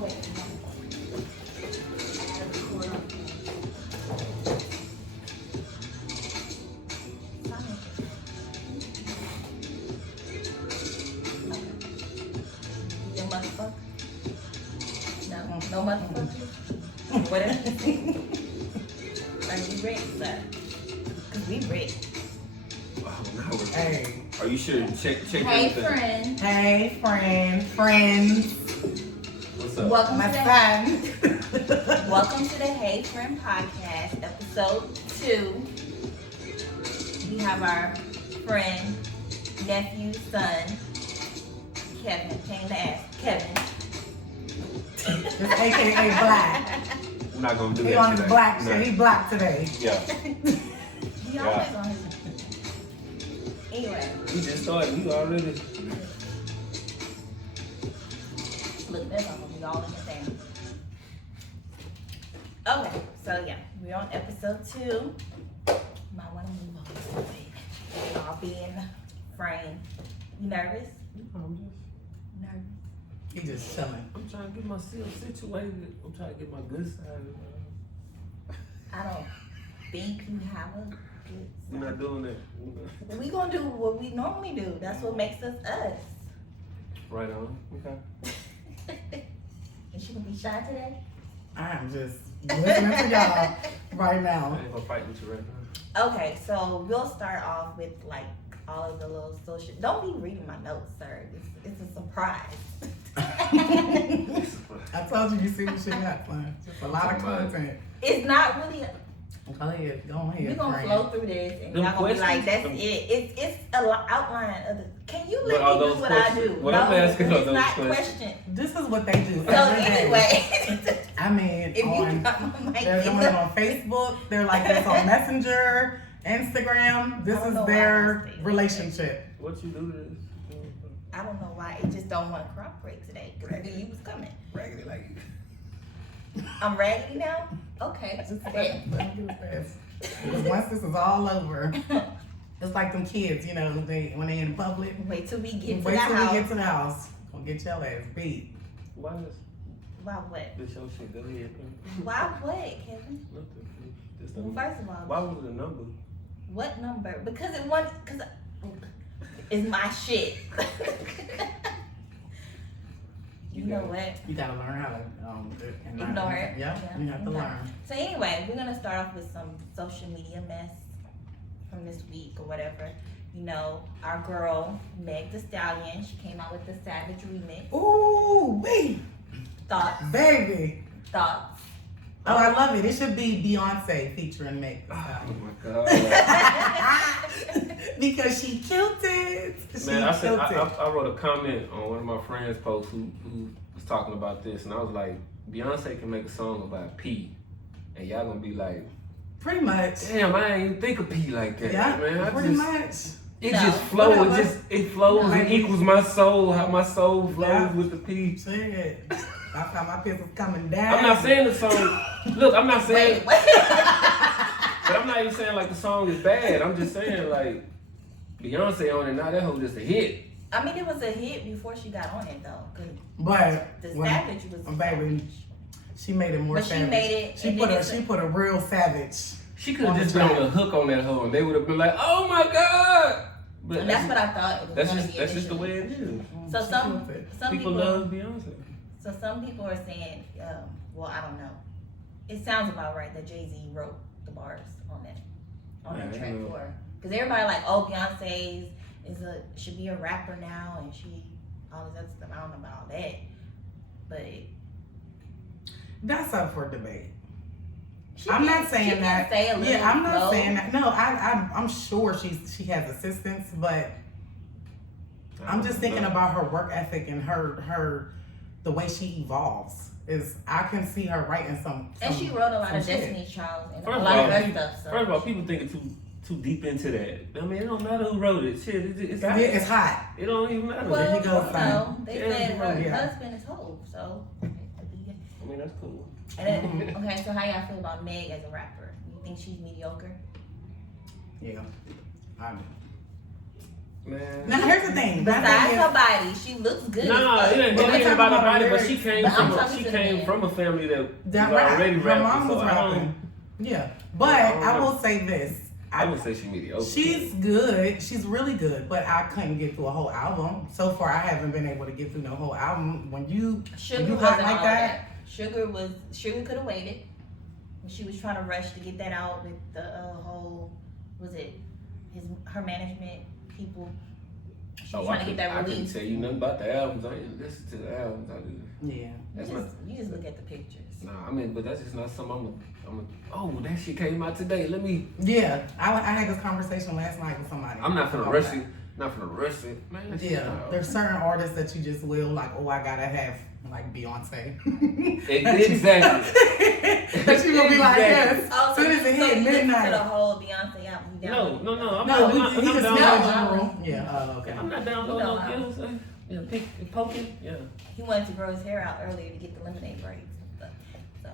wait. Your motherfucker? No motherfucker? Whatever. Are you ready, sir? Cause we ready. Oh, now we're Hey. Are you sure? Check Hey, everything. friend. Hey, friends. What's up? Welcome My to the son. Welcome to the Hey Friend Podcast, episode 2. We have our friend, nephew, son, Kevin. Pain in the ass. Kevin. It's AKA Black. We're not gonna do He that on his today. black No. shit. He black today. Yeah. He always on his. Anyway, We just started. You already. look, that's all gonna be all in the thing. Okay, so yeah, we're on episode 2. Might want to move on this way. Y'all being framed. You nervous? Nervous. He just chilling. I'm trying to get myself situated. I'm trying to get my good side. I don't think you have a good We're not doing that. We gonna do what we normally do. That's what makes us us. Right on. Okay. Is she gonna be shy today? I'm just listening to y'all right I now. ain't gonna fight with you right now. Okay, so we'll start off with like all of the little social. Don't be reading my notes, sir. It's a surprise. I told you see what she got, son. Just a lot of content. It's not really. Go ahead, We're gonna friend. flow through this, and Them y'all gonna be like, questions? "That's it." It's a outline of the. Can you let What are me do those what I questions? do? What I'm asking are it's those not questions. question. This is what they do So every day. anyway, I mean, if you on, got my mic, they're doing it on Facebook. They're like this on Messenger, Instagram. This I don't is know why I their say that. relationship. What you do to this? I don't know why it just don't want to cooperate today because I knew you was coming. Raggedy like. I'm Ready now? Okay. Just let me get it fast. Because once this is all over, it's like them kids, you know, when they in public. Wait till we get to Wait the till house. we get to the house. Gonna get your ass beat. Why is Why what? this your shit? Go ahead. Why what, Kevin? Nothing. Just the Well, first of all, Why was it a number? what number? Because it was because it's my shit. You know what? You gotta learn how to Ignore it. Yeah, you have to okay. learn. So anyway, we're gonna start off with some social media mess from this week or whatever. You know, our girl Meg Thee Stallion, she came out with the Savage remix. Ooh, wait, Thoughts? baby. Thoughts? Oh, I love it. It should be Beyonce featuring Meg Thee Oh Stallion. my god. Because she killed it. She Man, I killed it. wrote a comment on one of my friends' posts who was talking about this, and I was like, Beyonce can make a song about pee, and y'all gonna be like, Pretty much. damn, I ain't even think of pee like that, Yeah, man. I pretty just, much. It No, just flows. whatever. It flows. No, It equals my soul. How my soul flows Yeah. with the pee. Shit. That's how my piss was coming down. I'm not saying the song. Look, I'm not saying. Wait. But I'm not even saying like the song is bad. I'm just saying like Beyonce on it now. That hoe just a hit. I mean, it was a hit before she got on it though. 'Cause But the when- Savage was baby, she made it more But she savage. made it, She and put then a it's she put a real savage. She could have On just the been on track. the hook on that hoe, and they would have been like, "Oh my god!" But And that's what I thought. It was that's gonna just be that's just the initially. way it is. So She some killed it. some People people love Beyonce. So some people are saying, well, I don't know. It sounds about right that Jay-Z wrote the bars on that Yeah, track I know. for her. Because everybody like, oh, Beyonce should be a rapper now, and she all this other stuff. I don't know about all that, but That's up for debate. she I'm can- not saying she can that. Say a little Yeah, I'm not low. saying that. No, I'm sure she has assistance, but I'm just thinking about her work ethic and her the way she evolves. Is I can see her writing some And she wrote a lot some of shit. Destiny's Child and First a of lot all, of other stuff. So. First of all, people thinking too deep into that. I mean, it don't matter who wrote it. Shit, it's Yeah, it's hot. It don't even matter. well, There you go, you son. know, they Yeah, said her yeah. husband is Hov, so. I mean, that's cool. And then, okay, so how y'all feel about Meg as a rapper? You think she's mediocre? Yeah, I Man. Now here's the thing. That Besides thing her is, body, she looks good. No, as it fuck. ain't But we're anything talking about her about body, her but she lyrics. came But I'm from talking she to the came man. from a family that that was already rap. Her rapping. mom So was I don't. rapping. Yeah, but I don't I know. will say this. I would say she mediocre. She's good. She's really good, but I couldn't get through a whole album. So far, I haven't been able to get through no whole album. When you Sugar you wasn't hot like all that, Sugar could have waited. She was trying to rush to get that out with the whole, was it her management people? She was trying to get that I couldn't released. tell you nothing about the albums. I didn't listen to the albums. I didn't. yeah. You just look at the pictures. Nah, I mean, but that's just not something oh, that shit came out today. Let me. Yeah, I had this conversation last night with somebody. I'm not finna about rush that. it. Not finna rush it, man. that shit Yeah, out. there's certain artists that you just will like. Oh, I gotta have like Beyonce. Exactly. But she will be like, Exactly. yes. Oh, Soon as it so hit you listen to the midnight. whole Beyonce album? You down? No. I'm No, not. he just down. know in No. general. Yeah. Oh, okay. I'm not down. You No, know you know how. what I'm saying? Yeah, pick, poking. Yeah. He wanted to grow his hair out earlier to get the lemonade braids and stuff. So,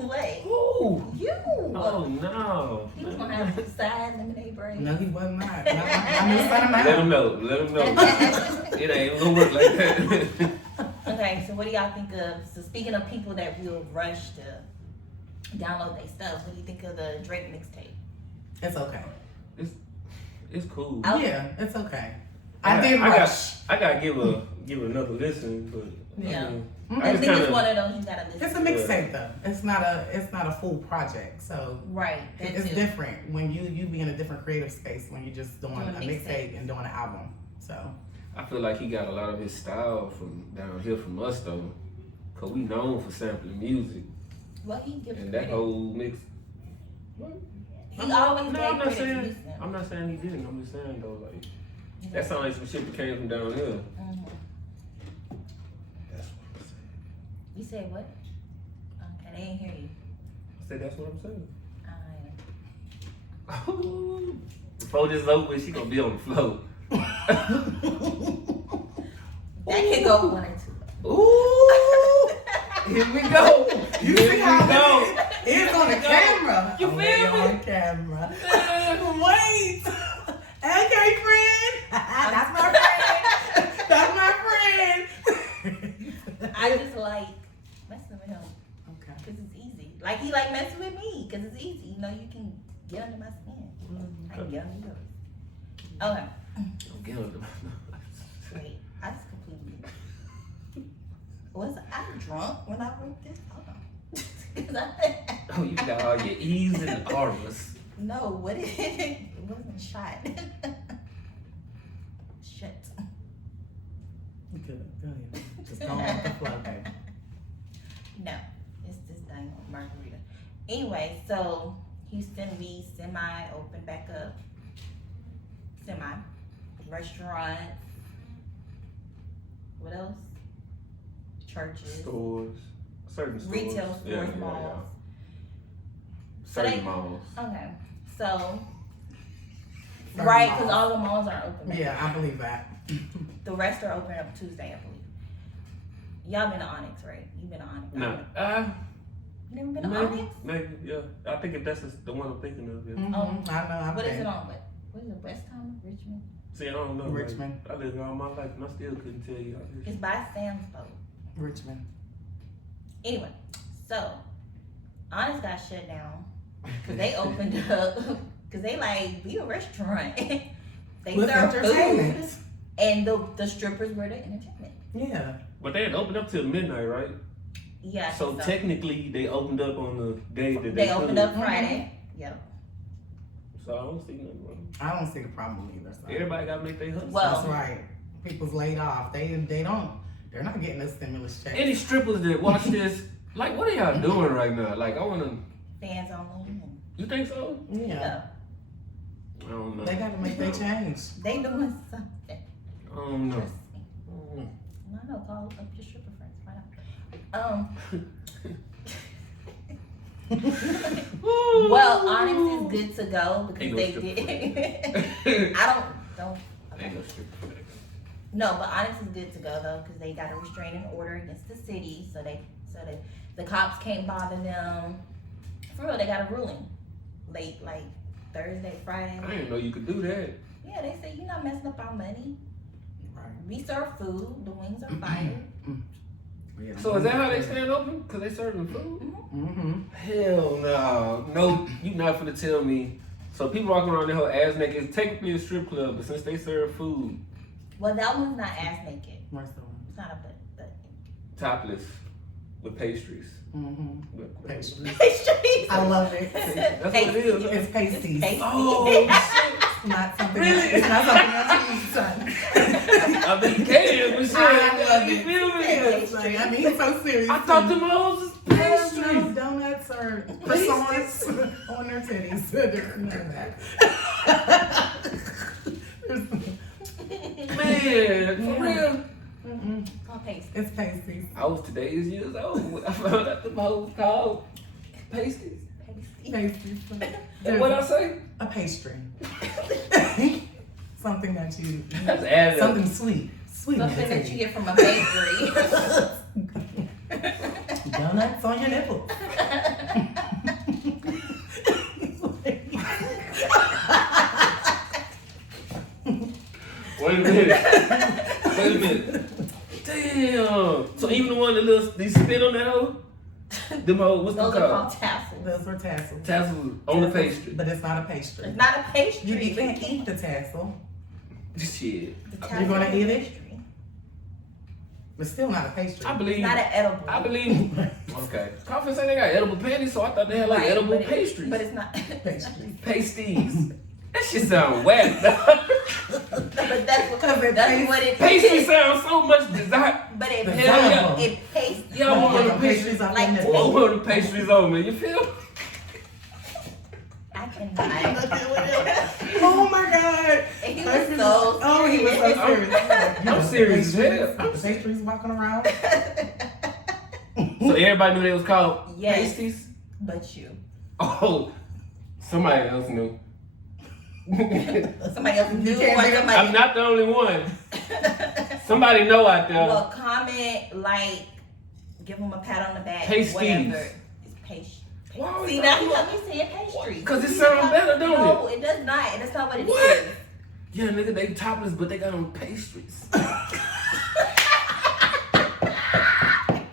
wait, Ooh. you? Oh no. He was gonna have some side lemonade braids. No, he was not. No, I knew something Let out. him know. Let him know. It ain't gonna work like that. Okay, so what do y'all think of? So speaking of people that will rush to download their stuff, what do you think of the Drake mixtape? It's okay. It's cool. I- Yeah, it's okay. I I did got- rush. I gotta give it another listen, but Yeah. I, mean, Mhm. I I just think it's kinda, one of those you gotta listen. It's a mixtape though. It's not a full project. So Right. That it's too. different when you be in a different creative space when you're just doing Doing a mixtape. mixtape and doing an album. So I feel like he got a lot of his style from down here from us though, cause we known for sampling music, Well, he gives and credit. that whole mix. He always No, gave I'm not credit to saying. Houston. I'm not saying he didn't. I'm just saying though, like that sounds like some shit that came from down here. Mhm. That's what I'm saying. You said what? Okay, they didn't hear you. I said that's what I'm saying. Alright. Before this is over, with, she gonna be on the floor. That could go one or two. ooh, Here we go. you Here see we how go. it's on the Here we go. camera. You Oh, feel they me? on camera. Wait. Okay, friend. That's my friend. That's my friend. I just like messing with him Okay. because it's easy. Like he like messing with me because it's easy. You know, you can get under my skin. I can get under yours. Okay. Don't get on the- Wait, I just completely. Was I drunk when I wrote this? Hold on. 'Cause I- Oh, you got all your E's and R's. No, what it wasn't shot. Shit. Good. Go ahead. Just go on with the flow, baby. No, it's this dang margarita. Anyway, so Houston, we semi-open back up. Restaurants. What else? Churches. Stores. Certain stores. Retail stores, Yeah, yeah, malls. yeah. So Certain they- malls. Okay, so Certain right, because malls. all the malls aren't open. Yeah, I believe that. The rest are open up Tuesday, I believe. Y'all been to Onyx, right? You been to Onyx? No. You never been to Maybe. Onyx? Maybe. Yeah. I think if that's the one I'm thinking of. Yeah. Mhm. I know. I've What is been. it on? What is it? Westheimer? Richmond? See, I don't know. Richmond. Like, I lived all my life and I still couldn't tell you. It's by Sam's Boat. Richmond. Anyway, so Onyx got shut down because they opened up because they like be a restaurant. They With serve food entertainment. and the strippers were the entertainment. Yeah. But they had opened up till midnight, right? Yeah. I So think technically, they opened up on the day that they opened up Mhm. Friday. Yep. So I don't see nothing wrong. I don't see the problem either. So. Everybody got to make their hustle. Well- That's right. People's laid off. They're not getting a stimulus check. Any strippers that watch this, like, what are y'all doing right now? Like, I want to. Fans only. And, You think so? Yeah. yeah. I don't know. They got to make their change. They doing something. I don't know. Trust me. Mm. I know. Call up your stripper friends. Find out. Well, Onyx is good to go because Ain't no they stripper did. I don't. Ain't no stripper for that. No, but Onyx is good to go though because they got a restraining order against the city, so the cops can't bother them. For real, they got a ruling late, like Thursday, Friday. I didn't know you could do that. Yeah, they say you're not messing up our money. Right. We serve food. The wings are fire. Yeah. So is that how they stand open? Cause they serving food? Mm-hmm. Hell no. No, you not finna tell me. So people walking around their whole ass naked. It's technically a strip club, but since they serve food, Well, that one's not ass naked. Where's the one? It's not a butt. topless with pastries. Mm-hmm. Pastries. Pastries. I love it. That's what it is. It's pasties. Pasties. Oh, Not something. Really? It's not something else you eat, son. I mean, you can, but shit. I love You it. feel me? Yes, like, I mean, it's so serious. I thought them hoes was No pastries. donuts or croissants on their titties. There's none of that. Man, for real. Mm-mm. Oh, pasties. It's pasties. I was today's years old when I found out them hoes called pasties. Pasties. Pasties. And what I say? A pastry. Something that you That's added up. something sweet. Sweet. Something that you get from a bakery. Donuts on your nipples. Wait a minute. Wait a minute. Damn. So even the one that little they spit on that hoe? Them hoes, what's Those them are called? called tassels. Those were tassels. Tassels on the pastry. But it's not a pastry. It's not a pastry. You can't eat the tassel. Shit. The You're tassel gonna is eat a it? pastry. It's still not a pastry. I believe. It's not an edible. I believe. Okay. Coffee say they got edible panties, so I thought they had like Right, edible but pastries. But it's not. Pastries. Pasties. That shit sound whack. But that's what, that's what it Pastry is. sounds so much desire. But it, Hell yeah. it pastes. Y'all want one of the Like pastries? off like your Who nipple. want one of the pastries on me? You feel? I cannot. Oh my god. And he was so Oh, he was so serious. serious. I'm serious as hell. The pastries walking around. So everybody knew they was called Yes. pasties? But you. Oh, somebody else knew. Somebody else knew can't or be- somebody. I'm not the only one. Somebody know out there. Well, comment, like, give them a pat on the back, Pasties. whatever. It's pastry. Why would See, I now do you it? got me saying pastry. 'Cause it See, sound now- better, don't No, it does not. That's not what it is. What? Yeah, nigga, they topless, but they got on pastries. I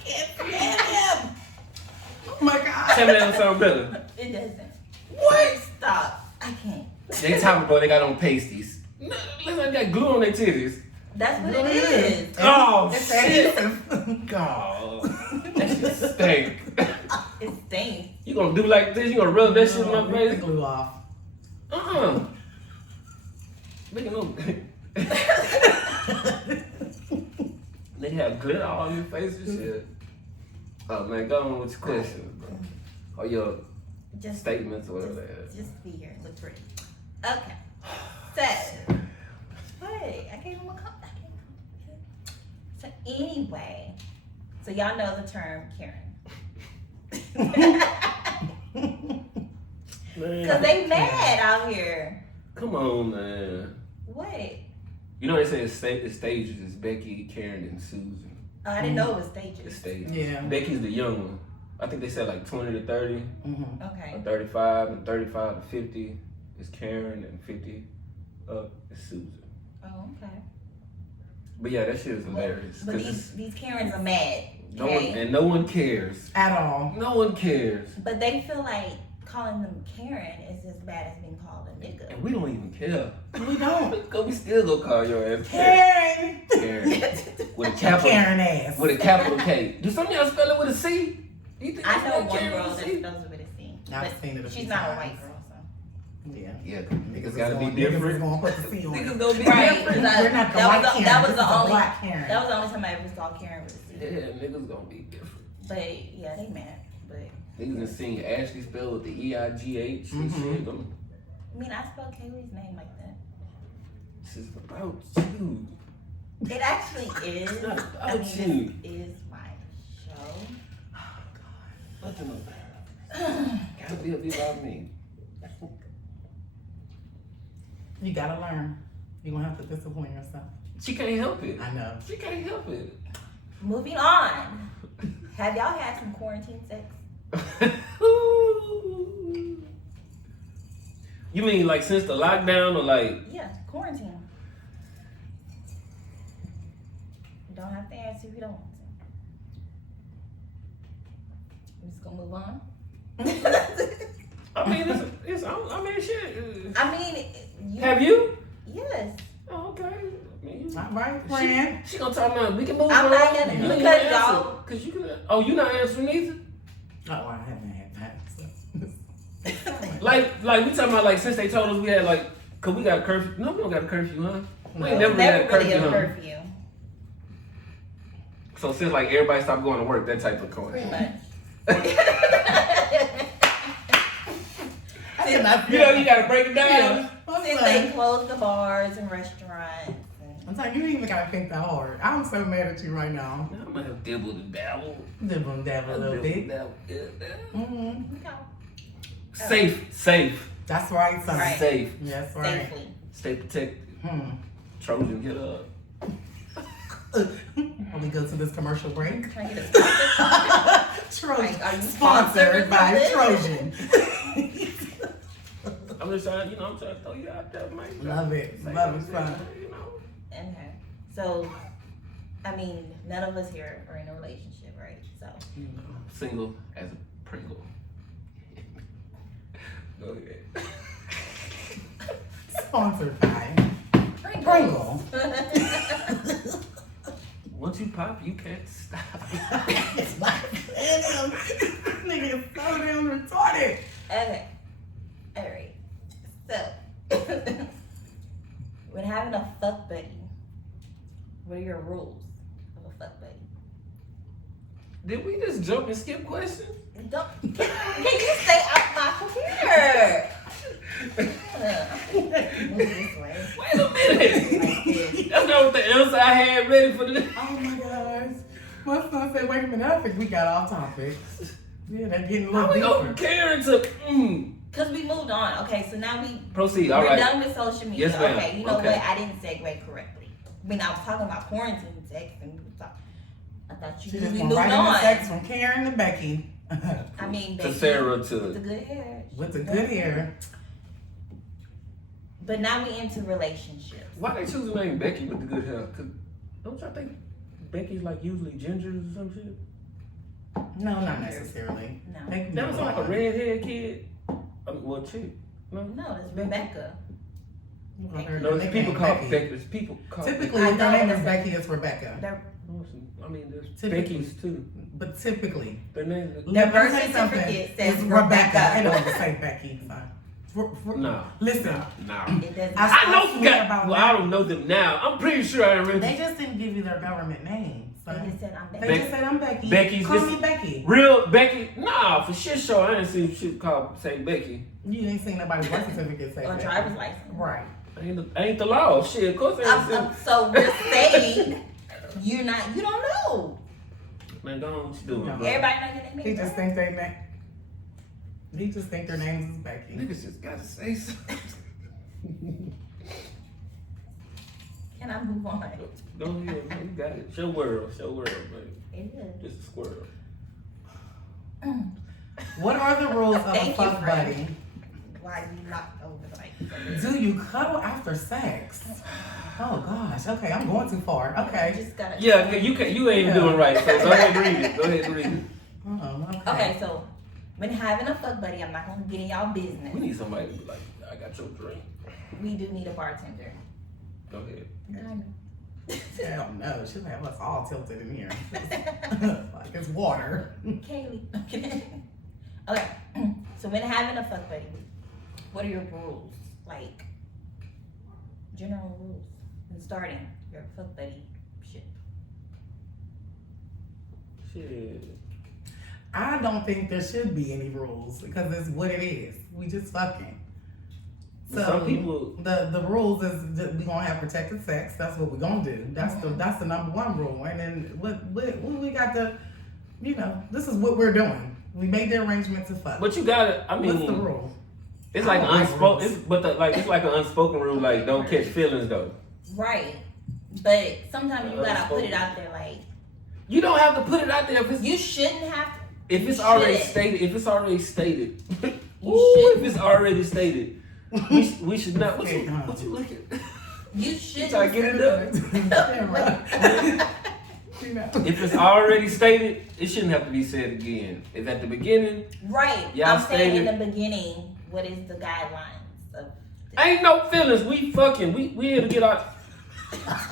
can't stand him. Oh my god. Tell me that don't sound better. It doesn't. What? Stop. I can't. They topless, but they got on pasties. No, listen, they got glue on their titties. That's what Really it is. Oh, It's shit. adhesive. God. That shit stink. It stinks. You gonna do like this? You gonna rub that shit in No, my rip the face? glue off. Making no. They have glitter all on your face and shit. Oh man, go on with your questions, bro. Or your Just statements or whatever that is. Just be here and look pretty. Okay. So, hey, I gave him a compliment. So anyway, so y'all know the term Karen. Cause they mad out here. Come on, man. What? You know they say it's stages. It's Becky, Karen, and Susan. Oh, I didn't know it was It's stages. stages. Yeah. Becky's the young one. I think they said like 20 to 30, Mm-hmm. Okay. or 35, and 35 to 50 is Karen, and 50 up is Susan. Oh, okay. But yeah, that shit is hilarious. But 'cause these Karens are mad. no one, Okay. and no one cares. At all. No one cares. But they feel like calling them Karen is as bad as being called a nigga. And we don't even care. We don't. Cause we still gonna call your ass Karen. Karen. Karen. With a capital Karen ass. with a capital K. Do some of y'all spell it with a C? You think I it's know like one Karen girl with that a C? spells it with a C. I've But seen it a she's few not a times. white girl, so. Yeah. Yeah, niggas is gotta be gonna- Niggas is different. gonna put the C on Niggas it. gonna be Right. different. We're not the That white was Karen. the- that was this the is only- black Karen. That was the only time I ever saw Karen with a C. Yeah, niggas gonna be different. But yeah, they mad. But Niggas done seen Ashley spell with the E-I-G-H and Mhm. shit. Them- I mean, I spelled Kaylee's name like that. This is about you. It actually is. It's not I about mean, you. this is my show. Nothing about Gotta be about me. You gotta learn. You're gonna have to disappoint yourself. She can't help it. I know. She can't help it. Moving on. Have y'all had some quarantine sex? You mean like since the lockdown or like? Yeah, quarantine. You don't have to answer if you don't want to. I'm just gonna move on. I mean, I mean, shit. I mean, you, Have you? yes. Oh, okay. I mean, All right, friend. she gonna talk about we can move I'm on. not gonna- You because can answer. y'all- Cause you can. Oh, you not answering either. Oh, I haven't had that. So. Like we talking about like since they told us we had like, cause we got a curfew. No, we don't got a curfew, huh? We ain't No. never had a Never really curfew, a huh? curfew. So since like everybody stopped going to work, that type of coin. Pretty much. I cannot You know, you gotta break it down. Yeah. I'm Since like- they closed the bars and restaurants. And I'm telling you, you ain't even gotta think that hard. I'm so mad at you right now. I'm gonna dibble and dabble. Dibble and dabble a little bit. Dabble. Mm-hmm. okay. Safe. That's right, son. Right. Safe. That's right. Safely. Stay protected. Trojan, get up. When we go to this commercial break. Trying to get a sponsor. Trojan. Like, are you Sponsored sponsored by for this? Trojan. I'm just trying, I'm trying to throw you out there, man. Love it. Say Love it, something, son. you know. Okay. So, I mean, none of us here are in a relationship, right? So, Single as a Pringle. Go ahead. Sponsored by Pringles. Pringle. Once you pop, you can't stop. It's like, damn, nigga is so damn retarded. Okay. All right. So, when having a fuck buddy, what are your rules of a fuck buddy? Did we just jump and skip questions? Don't, can you stay out my computer? Move this way. Wait a minute. Like this. That's not what the answer I had ready for the. Oh my gosh. My son said, wait a minute, I think we got off topic. Yeah, they're getting a How little we go from deeper. Karen to Cause we moved on. Okay, so now proceed? All we're right. done with social media. Yes, ma'am. Okay, you know Okay. what? I didn't segue correctly. I mean, I was talking about quarantine sex and stuff. I thought you She knew just we went moved right into on. sex from Karen to Becky. I mean, To baby, Sarah with the to. good hair. With the good hair. But now we into relationships. Why they choose the name Becky with the good hair? Cause don't y'all think Becky's like usually gingers or some shit? No, not necessarily. No. They can That be was like a blonde. redhead kid. Well, chick. No, No, that's Rebecca. I heard no, the it's nickname people called Becky. Becky. It's people called. Typically, I if their know, name but is it's- Becky, it's Rebecca. Their, I mean, there's Typically. Becky's too. But typically, Their names. let me birth say something. certificate says It's Rebecca. It Rebecca. doesn't say Becky. No. Listen, No. it doesn't. I know swear forgot. about Well, I don't know them now. I'm pretty sure I they remember. just didn't give you their government name. They So just said I'm they Becky. just said I'm Becky. Becky's Call just- me Becky. Real Becky? Nah, for shit show. I didn't see shit called say Becky. You ain't seen nobody's birth certificate say Or Becky. driver's license. Right. Ain't the law. Shit, of course I ain't seen. So we're saying you don't know. Man, go on, what you doing, No. bro? Everybody know your name. He just think they name. He just think their names is Becky. Niggas just gotta say something. Can I move on? Go ahead, man. You got it. Show world, baby. It is. Just a squirrel. What are the rules of a Thank you, fuck friend. buddy? Why you knocked over the mic? Do you cuddle after sex? Oh gosh. Okay, I'm going too far. You Okay. just gotta. Yeah, you ain't Yeah. doing right. So go ahead and read it. Go ahead and read it. Oh, okay. Okay, so when having a fuck buddy, I'm not gonna get in y'all We business. need somebody to be like, I got your drink. We do need a bartender. Go ahead. Hell no, she'll have us all tilted in here. Like it's water. Kaylee. Okay, so when having a fuck buddy, what are your rules? Like, general rules in starting your fuck buddy shit. Shit. I don't think there should be any rules because it's what it is. We just fucking. So Some people- the rules is that we gonna have protected sex. That's what we're gonna do. That's the number one rule. And then what we got the, this is what we're doing. We made the arrangement to fuck. But you gotta, I mean, What's the rule? it's like I an don't like unspoken, rules. it's like an unspoken rule, like don't catch feelings though. Right, but sometimes you gotta put Unspoken. it out there. Like, You don't have to put it out there if it's you shouldn't have to. if it's you already shouldn't. stated. If it's already stated. You Ooh, shouldn't. if it's already stated. We should not. What you looking? You should Try to get it done. Yeah, right. You know. If it's already stated, it shouldn't have to be said again. If at the beginning, Right. Y'all I'm saying in stated- the beginning, what is the guidelines of ain't no feelings. We fucking. We here to get out.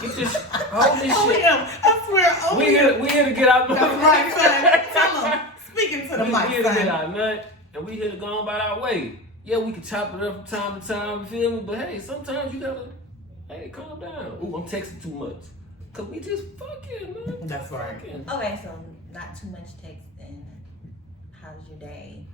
Get this. Hold this Oh shit. yeah, I swear. Oh We yeah. here to get out. That's right, son. Tell him. Speaking to the We mic, here to get son. our nut, and we here to go on about our way. Yeah, we can chop it up from time to time, you feel me? But hey, sometimes you gotta, hey, calm down. Ooh, I'm texting too much. Cause we just fucking, man. That's right. Fucking. Okay, so not too much texting. How's your day?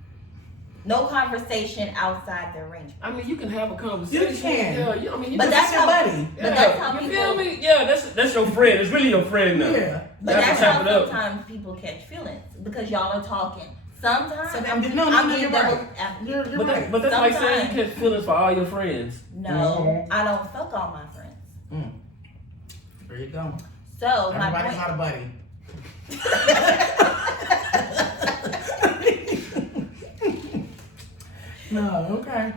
No conversation outside the arrangement. I mean, you can have a conversation. You can. Yeah, I mean, you But can- that's your how- buddy. But that's how you people. feel me? Yeah, that's your friend. It's really your friend now. Yeah. But Y'all can that's chop how it up. sometimes people catch feelings because y'all are talking. Sometimes So then- I'm no, being you're double- right. You're But right. that's like saying Sometimes. you catch feelings for all your friends. No, Mhm. I don't fuck all my friends. There you go. So my Everybody's point. not a buddy. No, okay.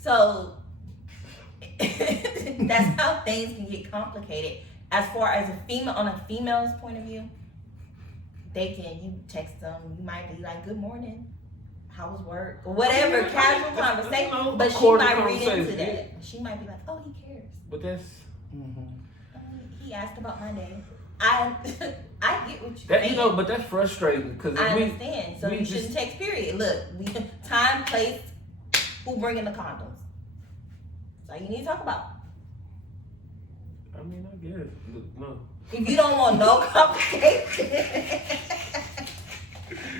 So that's how things can get complicated. As far as a female, on a female's point of view, you text them, you might be like, "Good morning, how was work?" or whatever, Yeah, casual that's, conversation. you know, But she cordial might read into conversation, yeah. that. She might be like, "Oh, he cares. But that's He asked about my day." I get what you're that, saying. you know. But that's frustrating because I we. understand. So we you just- shouldn't text. Period. Look, time, place, who bringing the condoms. That's all you need to talk about. I mean, I get it. But no. If you don't want no complication,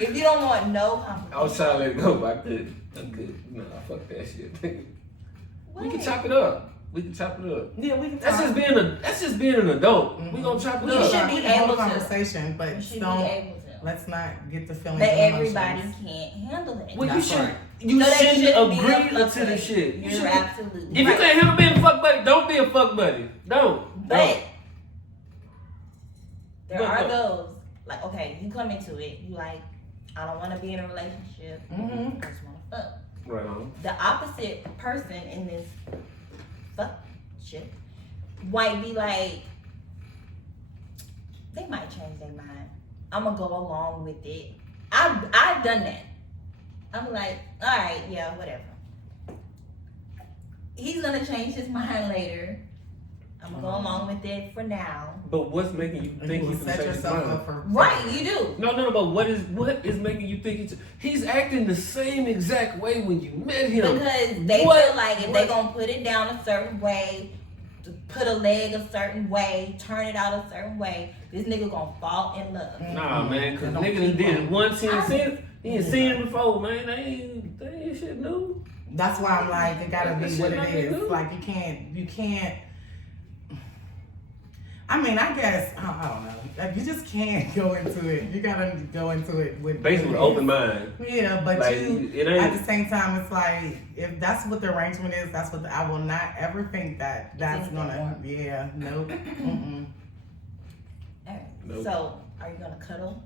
if you don't want no I was complication, trying to let it go, but I couldn't. I'm good. No, fuck that shit. We can what? chop it up. We can chop it up. Yeah, we can That's talk. just being an adult. We gonna chop it We up. should be We can hold able a to. conversation, but you should be don't. able to. Let's not get the feelings. But and everybody emotions. can't handle it. Well, you That's should. right. You So they shouldn't shouldn't be agree a fuck to the buddy. shit. You You're should. absolutely If you right. can't handle being a fuck buddy, don't be a fuck buddy. Don't. But there But are look. those, like, okay, you come into it, you like, I don't want to be in a relationship. Mhm. I just want to fuck. Right on. The opposite person in this fuck shit might be like, they might change their mind. I'm gonna go along with it. I've done that. I'm like, all right, yeah, whatever. He's gonna change his mind later. I'm gonna go along with it for now. But what's making you And think you he's will gonna set change his yourself mind? up for Right, you do. No. But what is making you think he's acting the same exact way when you met him? Because they What? feel like if they gonna put it down a certain way, put a leg a certain way, turn it out a certain way, this nigga gonna fall in love. Nah, man, cause They don't nigga done keep did it on. once. He ain't seen it before, man. They ain't shit new. That's why I'm like, it gotta be That what shit it nothing is. new. Like you can't. I mean, I guess I don't know. Like, you just can't go into it. You gotta go into it with Basically, with an open mind. Yeah, but Like, you it at ain't. the same time, it's like if that's what the arrangement is, that's what I will not ever think that that's anything gonna. more. Yeah, nope. Mm-mm. Alright, Nope. so are you gonna cuddle?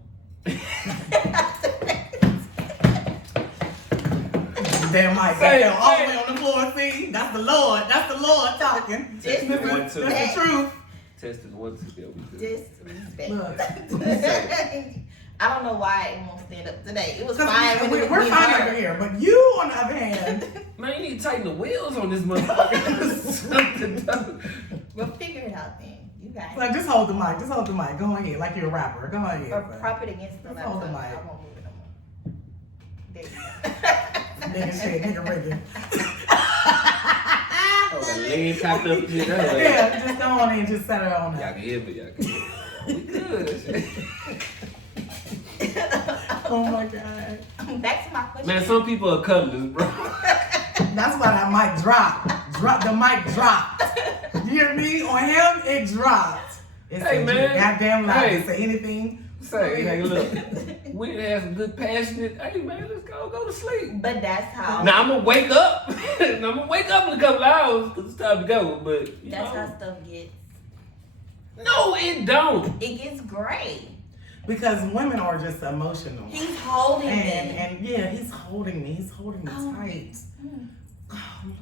Damn right, Say it, goddamn, all the say way it. on the floor. See, that's the Lord. That's the Lord talking. Just This is one, that's two. the truth. Tested once ago. We good. Disrespect. Look. I don't know why it won't stand up today. It was 'Cause fine when we're it was fine her. over here, but you, on the other hand, Man, you need to tighten the wheels on this motherfucker. Something done. We'll figure it out then. You guys. like, just hold the mic. Just hold the mic. Go ahead, like you're a rapper. Go ahead. Or son. prop it against the Just laptop. hold the I mic. won't move it no more. There you go. Nigga shit, nigga rigging. Oh, that leg cocked up shit. Yeah, just go on and just set it on Y'all there. can hear me. Y'all can hear me. We good. Oh my god. Back to my question. Man, some people are cuddlers, bro. That's why that mic dropped. The mic dropped. You hear me? On him, it dropped. It Hey, said, man. you goddamn lie. Hey. Hey. Say anything. Say, hey, look. We done had some good passionate. Hey, man, let's go to sleep. But that's how. Now I'm gonna wake up. I'm gonna wake up in a couple hours because it's time to go. But you That's know, how stuff gets. no, it don't. It gets gray. Because women are just emotional. He's holding them. And yeah, he's holding me. He's holding me Oh. tight. Mm. Oh, Lord.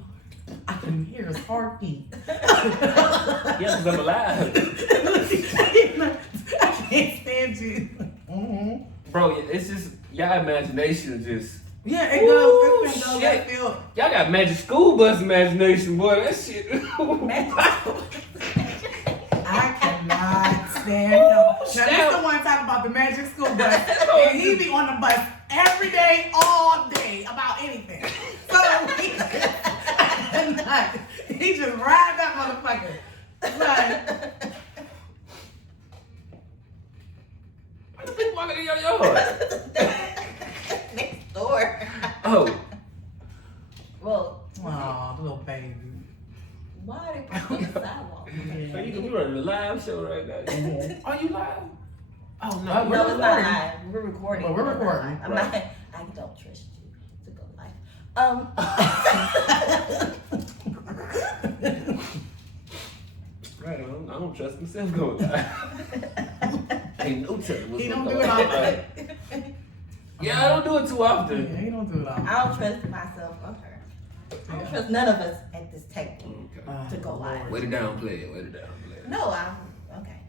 I can hear his heartbeat. Yeah, because I'm alive. I can't stand you. Mm-hmm. Bro, it's just, y'all imagination just, Yeah, it Ooh, goes. It goes shit. that field. y'all got magic school bus imagination, boy. That shit. I cannot stand him. Now, this the one talking about the magic school bus. And he be on the bus every day, all day, about anything. So he just ride that motherfucker. Like, Why the bitch walking in your yard? Next door. Oh, Well, oh, little baby. why are they parked on the sidewalk? so you running a live show right now. Are you live? Oh, no. Oh, No, it's not recording. live. We're recording. Well, we're recording. I'm Right. not. I don't trust you to go live. Right, I don't trust myself going live. Ain't no telling what's He gonna don't do go it on. often. Yeah, I don't do it too Yeah, often. he don't do it often. I don't trust myself or her. I don't trust none of us at this table Okay. to go live. Way to downplay it. Way to downplay it. No, I'm okay.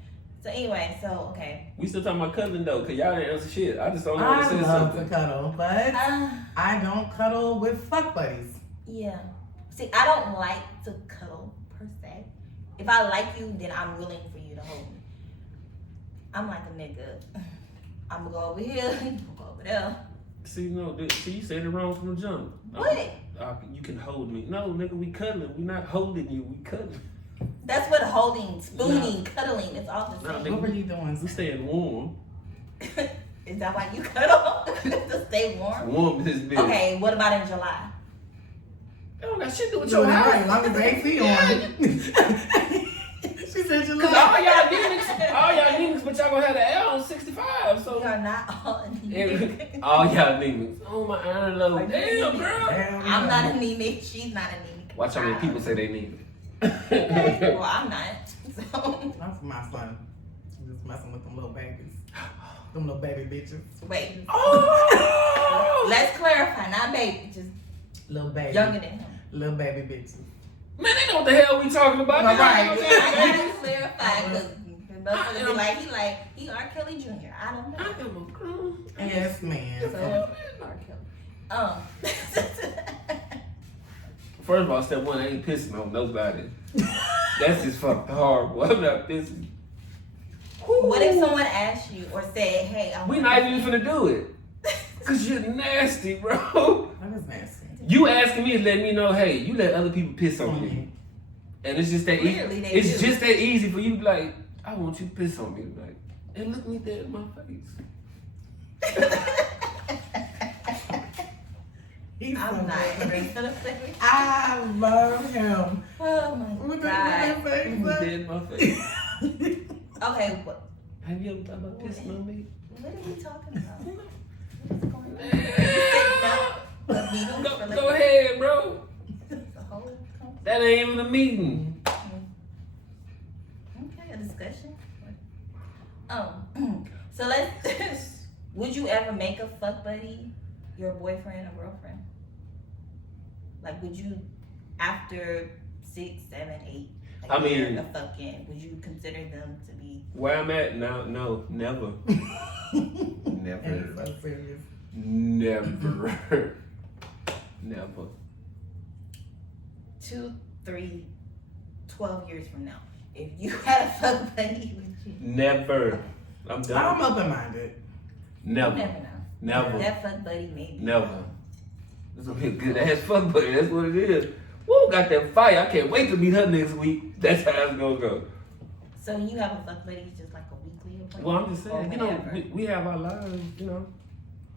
So anyway, okay. We still talking about cuddling though, cause y'all didn't answer shit. I just don't know how to I say love to something. cuddle, but I don't cuddle with fuck buddies. Yeah. See, I don't like to cuddle per se. If I like you, then I'm willing for you to hold me. I'm like a nigga. I'm gonna go over here, you gonna go over there. See, no, see, you said it wrong from the jump. What? You can hold me. No, nigga, we cuddling. We not holding you. We cuddling. That's what holding, spooning, cuddling is all the No, same. nigga, What were you doing? We staying warm. Is that why you cuddle? To stay warm? Warm this bitch. Okay, what about in July? That don't got shit to do with So your now, house. as long as the AC on. She said you Cause look. all y'all niggas, but y'all gonna have the L on 65. We So are not all all y'all niggas. Oh my iron low. Are you Damn, niggas? girl. I'm not anemic. She's not anemic. Watch how many people say they need it. Well, I'm not. So That's my son. Just messing with them little babies. Them little baby bitches. wait. Oh! Let's clarify. Not baby, just Little baby. younger than him. Little baby bitches. Man, they know what the hell we talking about. All They right. know I what I'm gotta clarify because motherfuckers be like he R. Kelly Jr. I don't I know. am a grown. Yes, man. So R. Kelly. First of all, step one, I ain't pissing on nobody. That's just fucking horrible. I'm not pissing. What if someone asked you or said, "Hey, I We want not even finna do it. Cause you're nasty, bro. That is nasty. You asking me is letting me know, hey, you let other people piss on Mm-hmm. you. And it's just that Clearly easy. they It's do. just that easy for you to be like, I want you to piss on me tonight. And look me dead in my face. He's so I'm not. good. I love him. Oh my What god. that Look me dead in my face. Okay, what? Have you ever thought about pissing on me? What are we talking about? What is going on? A meeting for like Go ahead, bro. the whole conversation? That ain't even a meeting. Okay, a discussion. So let's. Would you ever make a fuck buddy your boyfriend or girlfriend? Like, would you, after 6, 7, 8, I year mean- of fucking, would you consider them to be? Where I'm at now, no, never. And Never. he's so serious. Never. Never. 2, 3, 12 years from now, if you had a fuck buddy, would you? Never. I'm I'm done. open-minded. You Never. never know. Never. That fuck buddy maybe. Never. This gonna be a good ass fuck buddy. That's what it is. Woo, got that fire. I can't wait to meet her next week. That's how it's gonna go. So you have a fuck buddy just like a weekly appointment? Well, I'm just or saying, you know, whenever? we have our lives, you know.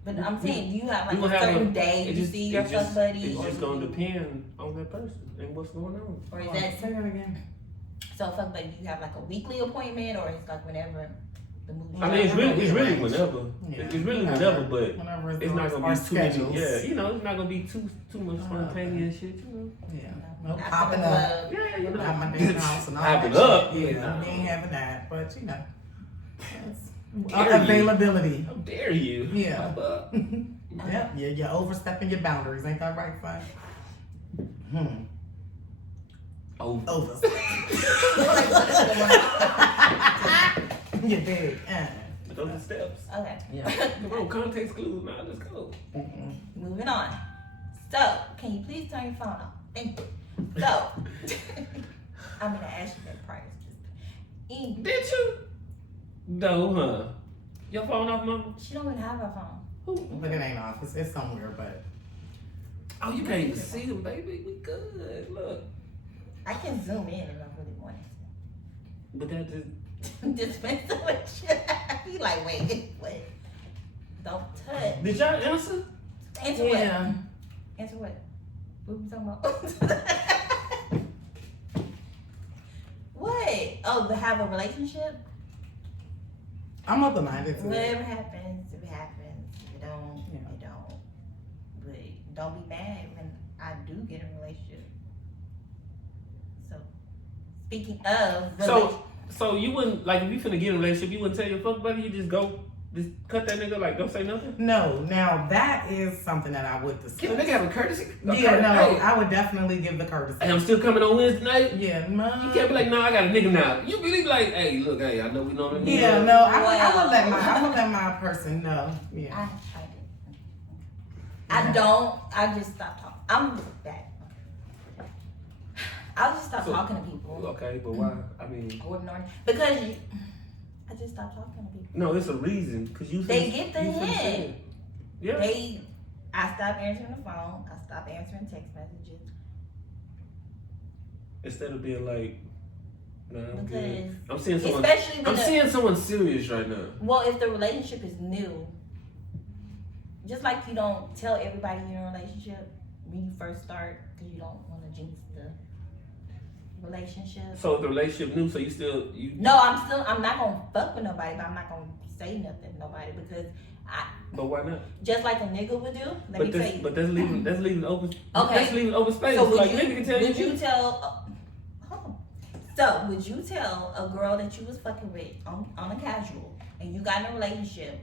But I'm saying, do you have We like gonna a have certain day it you just- see your it fuck just- buddy? It's or just do gonna you- depend on that person and what's going on. Or is Oh, that, say that again. so fuck buddy, do you have like a weekly appointment or it's like whenever the movie? I mean, it's really whenever. Yeah. It's really whenever, but Whenever it's not gonna our be too many. schedules. Yeah, you know, it's not gonna be too much spontaneous shit. You know. Yeah. No Not popping the up. club. Yeah, you know. At my damn house and all Popping that up. shit. Yeah. Yeah, we ain't having that, but you know. Dare you. Availability. How dare you? Yeah. Pop up. Yep, you're overstepping your boundaries. Ain't that right, son? Over. Over. You dig? Those are steps. Okay. Yeah. Come on, context clues now. Let's go. Moving on. So, can you please turn your phone off? Thank you. So, I'm gonna ask you that prior. Did you? No, huh? Your phone off, mama? She don't even have her phone. But it ain't off. It's somewhere, but. Oh, you can't even see them, baby. We good. Look. I can zoom in if I really want But that just. to. Just messing with you. He like, wait, what? Don't touch. Did y'all answer? Answer what? Answer what? What we talking about? What? Oh, to have a relationship? I'm open-minded to it. Whatever happens, if it happens. If it don't, it don't. But don't be mad when I do get in a relationship. So, speaking of So you wouldn't, like, if you finna get in a relationship, you wouldn't tell your fuck buddy, you just cut that nigga, like, don't say nothing? No, now that is something that I would discuss. Can a nigga have a courtesy? Yeah, no, Hey, I would definitely give the courtesy. hey, I'm still coming on Wednesday night? Yeah, no. You can't be like, no, I got a nigga now. You really be like, hey, look, hey, I know we know the nigga. Yeah, no, I would let my person know. Yeah. I don't. I just stop talking. I'm bad. I'll just stop talking to people. Okay, but why? I mean, because I just stop talking to people. no, it's a reason. Cause They get the hint. Yeah. I stop answering the phone. I stop answering text messages. Instead of being like, nah, I'm good. Because I'm seeing someone. especially when seeing someone serious right now. well, if the relationship is new, just like you don't tell everybody you're in a relationship when you first start because you don't want to jinx the relationship. So the relationship new, so you. No, I'm not gonna fuck with nobody, but I'm not gonna say nothing to nobody because But why not? just like a nigga would do. Let me tell you. But that's leaving open. Okay. That's leaving open space. So would like you? nigga can tell Would you tell? So would you tell a girl that you was fucking with on a casual and you got in a relationship?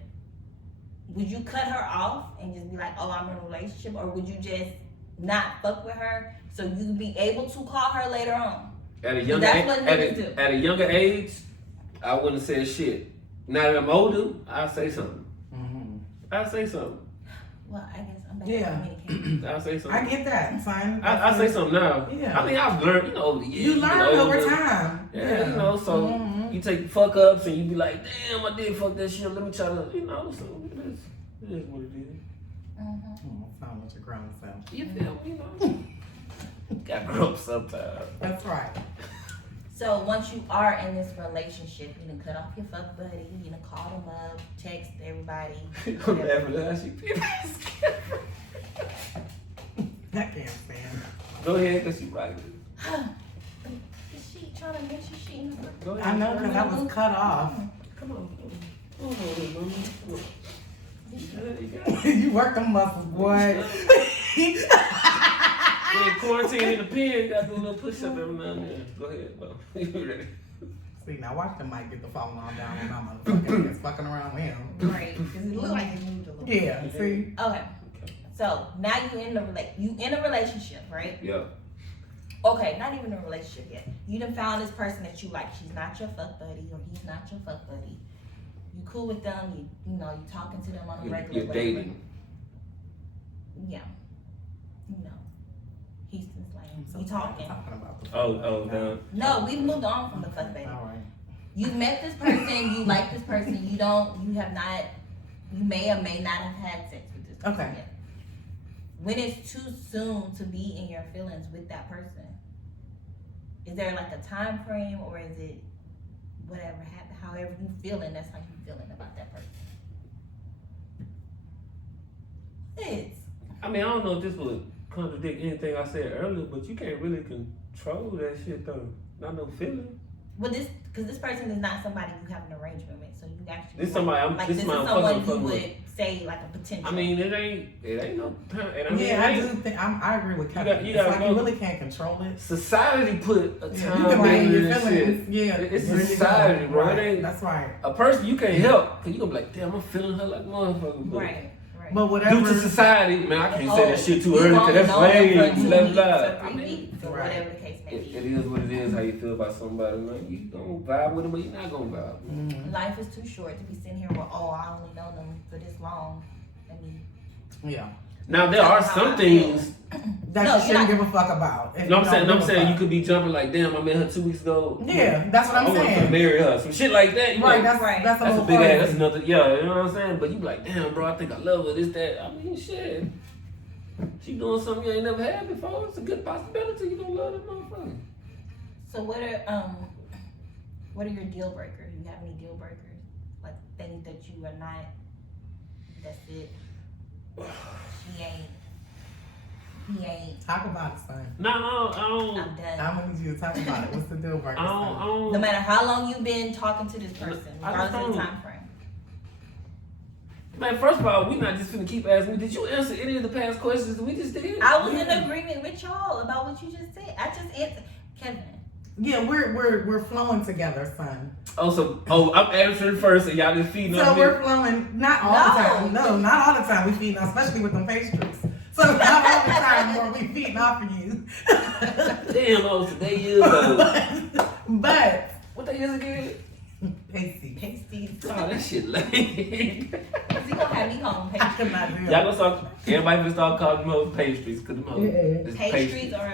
Would you cut her off and just be like, "Oh, I'm in a relationship," or would you just not fuck with her so you could be able to call her later on? At a younger That's what niggas do. at a younger age, I wouldn't have said shit. Now that I'm older, I'll say something. I'll say something. Well, I guess I'm back Yeah. to communicating. I'll say something. I get that, son. I say something now. Yeah. I mean, I've learned, over the years. You get learn over older. time. Yeah, so you take fuck ups and you be like, damn, I did fuck that shit. Let me try to, so it is what it is. Sound like your grown self. You feel me, Gotta grow up sometime. That's right. So once you are in this relationship, you done cut off your fuck buddy, you done call them up, text everybody. I'm laughing at that shit. I can't stand. Go ahead, cause you right. Is she trying to make sure she in the Go ahead. I know because I was cut off. Come on. Come on. You work them muscles, boy. Yeah, quarantine in the pen, gotta do a little push up every now and then. Go ahead, bro. You ready? See, now watch the mic get the phone all down when I'm motherfucking fucking around with him. right? Because it looked like it moved a little bit. Yeah, see? Okay. So now you in a relationship, right? Yeah. Okay, not even a relationship yet. You done found this person that you like. She's not your fuck buddy or he's not your fuck buddy. You cool with them. You know you talking to them on a regular. You're dating. Yeah. You know. Houston slang. You talking. About the Oh, No, we've moved on from the fuck baby. All right. You met this person, you like this person, you may or may not have had sex with this person Okay. yet. When it's too soon to be in your feelings with that person, is there like a time frame or is it whatever happened, however you feeling, that's how you feeling about that person? It's I mean, I don't know if this would contradict anything I said earlier, but you can't really control that shit though. Not no feeling. well because this person is not somebody you have an arrangement with, so you actually This somebody I'm like this this is my someone you fucking would with. say like a potential. I mean, it ain't no time. And I mean, Yeah, I it do ain't, think I agree with Kevin. you It's gotta like know. you really can't control it. society put a Yeah, time you can be in limit your in this shit. feelings. Yeah, It's there you go. society, bro. Right. It ain't That's right. a person you can't help. Cause you gonna be like, damn, I'm feeling her like motherfucker. But right. But whatever. due to society, man, I can't say that shit too You early, cause only that's know them lame. for 2 Blah weeks blah. or I 3 mean, weeks or Right. whatever the case may it is what it is. How you feel about somebody? Like, you gonna vibe with them, but you're not gonna vibe. Mhm. Life is too short to be sitting here with, I only know them for this long. I mean, Yeah. Now there are some things. That No, you shouldn't you're not- give a fuck about. If No, you I'm saying, don't I'm give a saying you fuck. could be jumping like, damn, I met her 2 weeks ago. Yeah, that's what I'm I want to saying. marry her, some shit like that. You Right, know, that's Right. that's a that's a little big crazy. ass. That's another. Yeah, you know what I'm saying. But you be like, damn, bro, I think I love her. This, that. I mean, shit. She doing something you ain't never had before. It's a good possibility you gonna love that motherfucker. so what are your deal breakers? You have any deal breakers? Like things that you are not, that's it. He ain't, Talk about it, son. No, I don't. I'm done. I'm gonna need you to talk about it. What's the deal breaker? I son? don't. No matter how long you've been talking to this person, I regardless of the don't. time frame. Man, first of all, we not just finna keep asking me. Did you answer any of the past questions that we just did? I was in agreement with y'all about what you just said. I just answered Kevin. Yeah, we're flowing together, son. I'm answering first, and y'all just feeding So on me. we're flowing not all the time. No, not all the time. We feeding, especially with them pastries. So not all the time where we feeding off of you. Damn, today is but what day is again? pasties. Oh, that shit lame. Cause he gonna have me home I pastries. cannot do Y'all it. gonna start. Everybody gonna start calling them hoes pastries, cause them hoes. It's Pastries or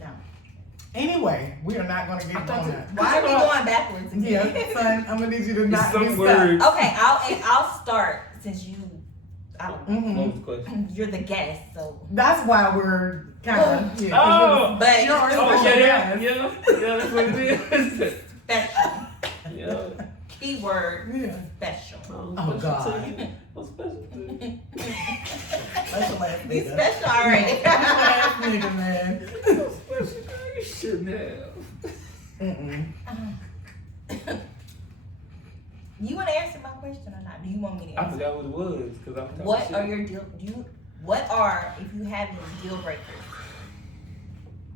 no? Anyway, we are not gonna get I thought on that- that. Why are we going backwards Yeah, again? son, I'm gonna need you to It's not some get words. Okay, I'll start since you. I don't know. Mhm. What was the question? You're the guest, so. That's why we're kind of. Yeah, 'cause Oh, but you're a Oh, special yeah, guest. yeah, that's what it is. special. Yeah. Keyword Yeah. special. Oh, God. I'm special to you. Special ass You nigga. special already. Special ass nigga, man. I'm special, girl. You shouldn't have. Mm-mm. You want to answer my question or not? Do you want me to I answer? forgot what it was, cause I'm talking What shit. are your deal? What are, if you have any deal breakers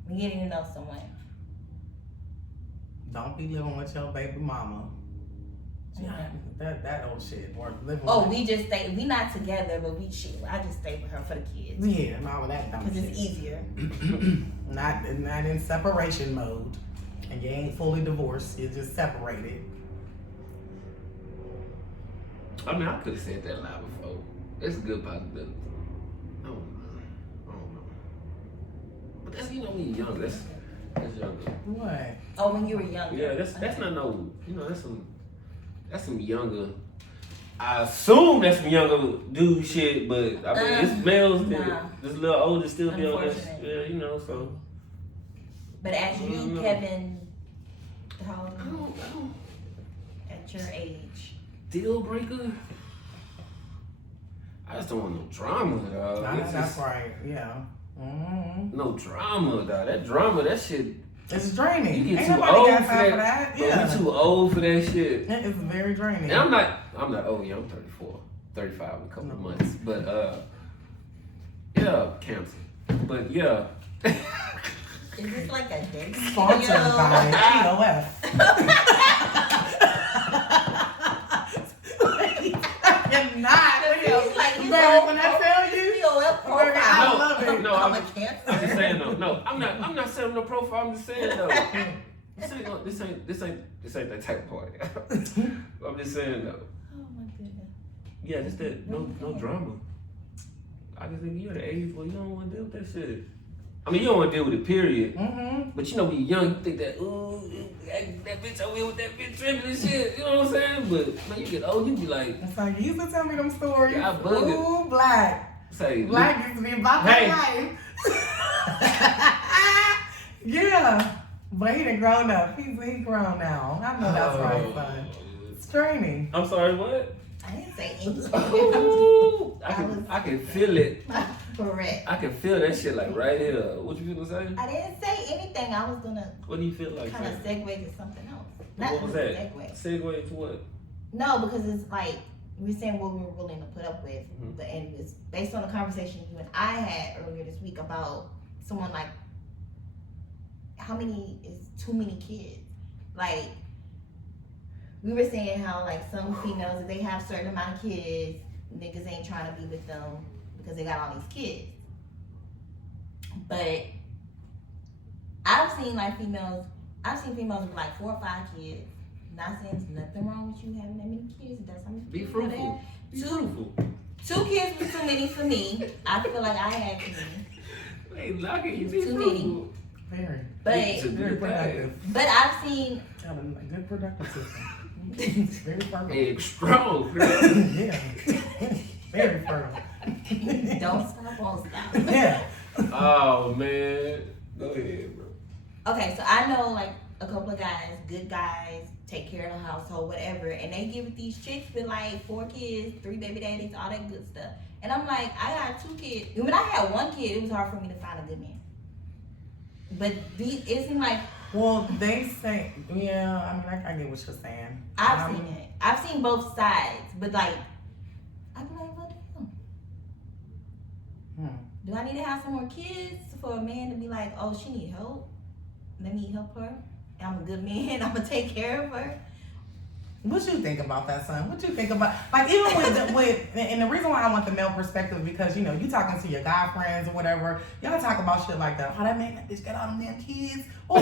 when getting to know someone? Don't be living with your baby mama. Yeah. That old shit. Or living Oh, with, we just stay. We not together, but we shit. I just stay with her for the kids yeah, and all of that dumb because shit. it's easier. not in separation mode, and you ain't fully divorced. You're just separated. I mean, I could have said that loud before. It's a good possibility. I don't know. But that's, you know, when you're young, that's younger. What? Oh, when you were younger. Yeah, that's not no, you know, that's some younger. I assume that's some younger dude shit, but I mean, it's males that nah. just a little older still be on that. Unfortunate. Yeah, you know, so. But as I you, don't know. Kevin, how I don't at your age? deal breaker. I just don't want no drama, dog. I know It's that's just right. Yeah. Mm-hmm. no drama, dog. That drama, that shit. It's draining. You get Ain't too nobody old got for time for that. that. Bro, Yeah. we too old for that shit. It is very draining. And I'm not old yet. I'm 34, 35 in a couple of months. But yeah, cancer. But yeah. Is this like a date? Sponsored by POF. You're not. He's like his Baby, whole when I tell you, POF profile. baby, I love it. No, I'm I'm a cancer. just saying though. No, I'm not setting no profile. I'm just saying though. This ain't that type of party. I'm just saying though. Oh my goodness. Yeah, just that no drama. I just think you're at the age where you don't want to deal with that shit. I mean, you don't want to deal with it, period. Mm-hmm. But you know, when you're young, you think that, ooh, that bitch over here with that bitch tripping and shit. You know what I'm saying? But when you get old, you be like, And so you used to tell me them stories. Yeah, I bug it. Ooh, black. say, Black used to be about Hey. that life. Yeah. But he done grown up. He grown now. I know that's right, son. It's draining. I'm sorry, what? I didn't say anything. Ooh, I can feel it. Correct. I can feel that shit like right here. What you feel to say? I didn't say anything. I was gonna What do you feel like? kind of saying? segue to something else. Not What was really that? segue. Segue to what? No, because it's like we're saying what we were willing to put up with, Mhm. but and it's based on the conversation you and I had earlier this week about someone like how many is too many kids. Like we were saying how like some females if they have a certain amount of kids, niggas ain't trying to be with them because they got all these kids. But I've seen females with like 4 or 5 kids. Not saying there's nothing wrong with you having that many kids. That's how many Be kids fruitful. Be Two. fruitful. 2 kids was too many for me. I feel like I had too many. Hey, lock it. You be Too fruitful. Very. It's a But Very good productive. thing. but I've seen Having a good productive system. Very fertile. Hey, strong, girl. Yeah. Very fertile. don't stop, won't stop. Yeah. Oh man. Go ahead, bro. Okay, so I know like a couple of guys, good guys, take care of the household, whatever, and they give it these chicks with like 4 kids, 3 baby daddies, all that good stuff. And I'm like, I got 2 kids. When I had 1 kid, it was hard for me to find a good man. But it seemed like Well, they say, yeah, I mean, I get what you're saying. I've seen it. I've seen both sides, but like, I be like, what the hell? Do I need to have some more kids for a man to be like, oh, she need help? Let me help her. I'm a good man. I'm gonna take care of her. What you think about that, son? What you think about, like, even and the reason why I want the male perspective is because, you know, you talking to your guy friends or whatever, y'all talk about shit like that. Oh, that man, that bitch got all them damn kids. Or,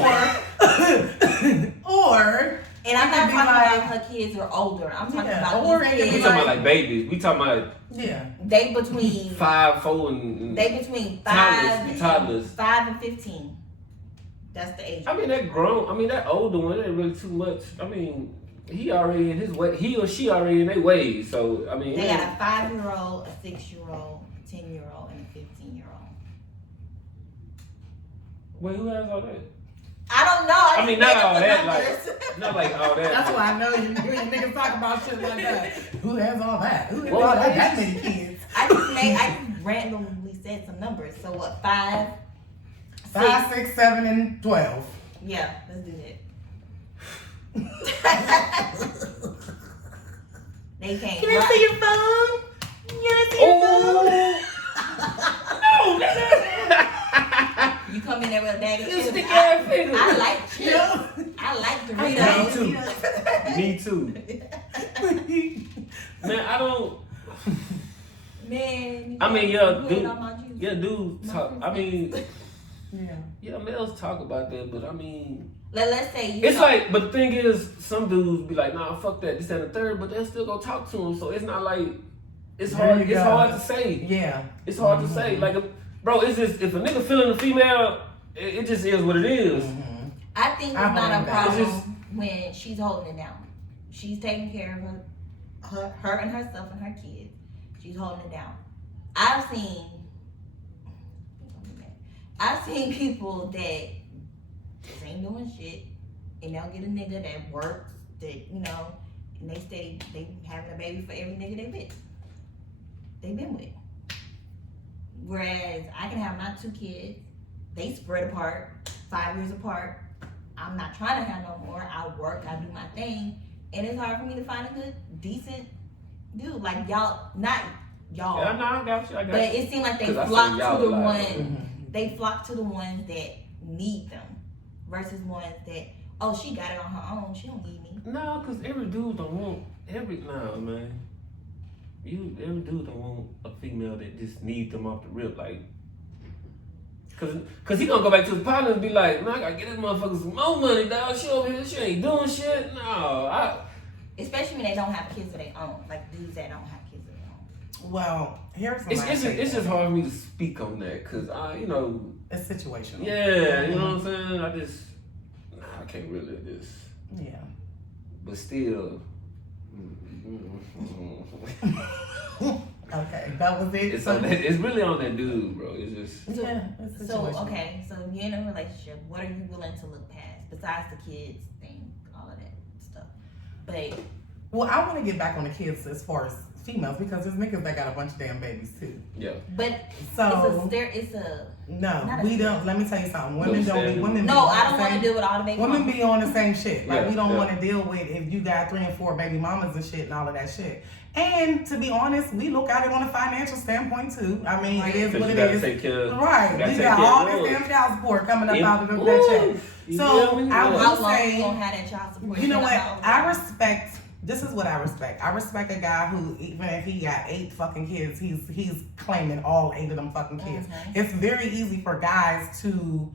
And I'm it not could be talking like- about her kids are older. I'm talking Yeah, about or these it could be We kids. talking about like babies. We talking about yeah. They between 5, 4, and they between toddlers, toddlers. 5 and 15. That's the age. I mean that grown. I mean that older one. That ain't really too much. I mean he already in his way. He or she already in their ways. So I mean They got a 5-year-old, a 6-year-old, a 10-year-old, and a 15-year-old. Wait, who has all that? I don't know. I mean, just not made up all the that, numbers. Not like all that. That's why I know you niggas talk about shit like that. Who has all that? Who has Well, all that many kids? I just randomly said some numbers. So what? 5, 5, 6, 7, and 12. Yeah, let's do that. They can't. Can I rock- see your phone? Can I see your Oh no! You come in there with a bag of You chips. stick ass fingers. I like chips. Yeah. I like Me Doritos. too. Me too. Man, I don't. Man. I mean, you yeah, had dude. all my juice. Yeah, dudes My talk. I mean, Yeah. yeah, males talk about that, but I mean, Let's say you. it's know- like. But the thing is, some dudes be like, "Nah, fuck that, this and the third," but they'll still go talk to them. So it's not like it's There hard. you It's go. hard to say. Yeah. It's hard to say. Like, bro, it's just if a nigga feeling a female, it just is what it is. Mm-hmm. I think it's I not a believe that. problem It's just- when she's holding it down. She's taking care of her and herself and her kids. She's holding it down. I've seen people that just ain't doing shit, and they'll get a nigga that works, that and they having a baby for every nigga they been with. Whereas I can have my 2 kids, they spread apart, 5 years apart. I'm not trying to have no more. I work, I do my thing, and it's hard for me to find a good, decent dude like y'all. Not y'all, Yeah, no, I got you. I got but you. it seems like they 'Cause I flock say y'all to the a lot. one. Mm-hmm. They flock to the ones that need them, versus ones that she got it on her own. She don't need me. No, cause every dude don't want every man. Every dude don't want a female that just need them off the rip, like. Cause he gonna go back to his partner and be like, man, I gotta get this motherfucker some more money, dog. She over here, she ain't doing shit. No, Especially when they don't have kids of their own, like dudes that don't have kids of their own. Well, here's it's just hard for me to speak on that, cause it's situational. yeah, you know what I'm saying. I can't really just. Yeah. But still. Okay, that was it. It's on that, it's really on that dude, bro. It's just Yeah, it's So situational. okay, so you're in a relationship. What are you willing to look past besides the kids thing, all of that stuff? But Well, I want to get back on the kids as far as females because there's niggas that got a bunch of damn babies too. yeah. So it's a no, not a- we don't. Let me tell you something. Women No don't. standard. Women. no. be on I the don't want to same- deal with all the baby Women mamas. be on the same shit. Like Yeah, we don't yeah. want to deal with if you got 3 and 4 baby mamas and shit and all of that shit. And to be honest, we look at it on a financial standpoint too. I mean, it is Cause what you it gotta is. take care of. Right. You gotta We take got care all of this yours. damn child support coming up It- out of that Ooh, check. you So feel me? I Yeah. will How long say, you gonna have that child support? you know what? How old? I respect. This is what I respect. I respect a guy who, even if he got 8 fucking kids, he's claiming all 8 of them fucking kids. Mhm. It's very easy for guys to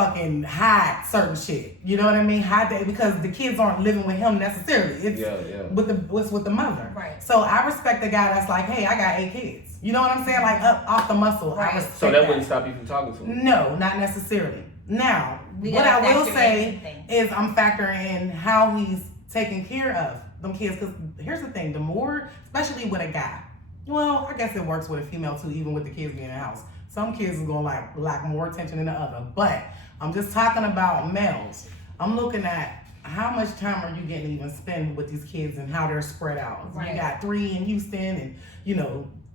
fucking hide certain shit. You know what I mean? Hide that because the kids aren't living with him necessarily. It's with the mother. Right. So I respect the guy that's like, hey, I got 8 kids. You know what I'm saying? Like up off the muscle. Right. I respect So that wouldn't stop you from talking to him? No, not necessarily. Now, We what gotta I will factor say in things. is I'm factoring in how he's taking care of them kids. Because here's the thing, the more, especially with a guy, well, I guess it works with a female too, even with the kids being in the house. Some kids is gonna lack more attention than the other. But I'm just talking about males. I'm looking at how much time are you getting to even spend with these kids and how they're spread out. Right. You got 3 in Houston and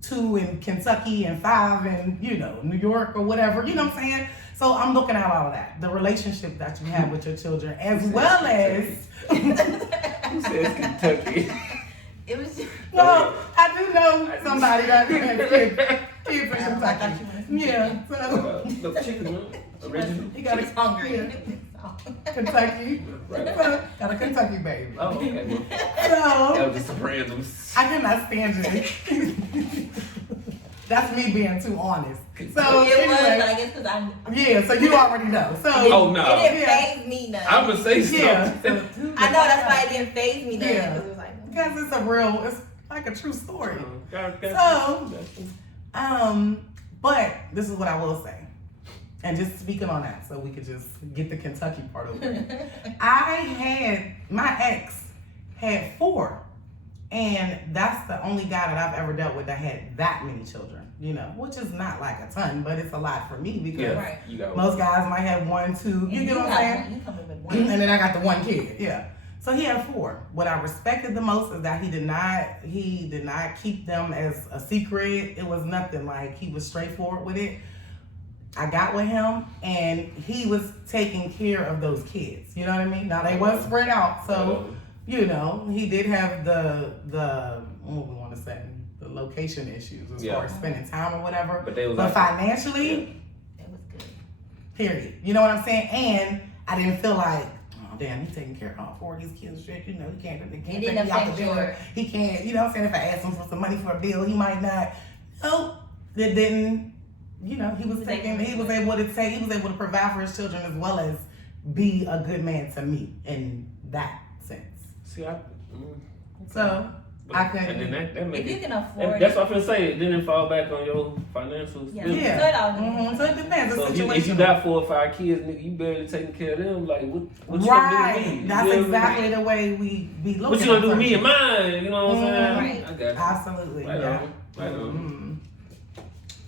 2 in Kentucky and 5 in New York or whatever. You know what I'm saying? So I'm looking at all of that, the relationship that you have with your children, as well as. Who says Kentucky? It was just. No, I do know somebody that has kids from I thought Kentucky. you wanted to- Yeah, so No chicken, man. Original. he got She was a hungry. yeah, Kentucky. Got a Kentucky baby. Oh, okay. Well, So that was just some randoms. I cannot stand it. That's me being too honest. So It was, but anyway, I guess because I'm. yeah. So you already know. So Oh, no. It didn't Yeah. phase me none. I'm gonna say something. yeah. I know that's why it didn't phase me none. Yeah. Because it was like. Because it's like a true story. So, But this is what I will say. And just speaking on that, so we could just get the Kentucky part over. My ex had 4. And that's the only guy that I've ever dealt with that had that many children, which is not like a ton, but it's a lot for me because yeah, Right. you got most guys might have 1, 2, you get what I'm saying? You come in with one. And then I got the 1 kid, yeah. So he had 4. What I respected the most is that he did not keep them as a secret. It was nothing, like he was straightforward with it. I got with him and he was taking care of those kids. You know what I mean? Now they wasn't spread out, so he did have the what we want to say, the location issues as far as spending time or whatever. But financially, It was good. period. You know what I'm saying? And I didn't feel like, oh damn, he's taking care of all 4 of these kids. Shit, he can't It take didn't me out to affect dinner. He can't. You know what I'm saying? If I asked him for some money for a bill, he might not. No, it didn't. He was able to provide for his children as well as be a good man to me in that sense. See, So I couldn't. And then that make If you it. can afford That's it. what I'm gonna say. It didn't fall back on your financials. Yeah. Really. Yeah. So it all depends. So it depends. So It's if you situational. got 4 or 5 kids, nigga, you barely taking care of them. Like, what you gonna do Right. with me? That's You know what I mean? exactly the way we be looking. What you gonna do with at me and certain- mine? You know what I'm saying? Right. I got you. Absolutely. Right Yeah. on. Right on.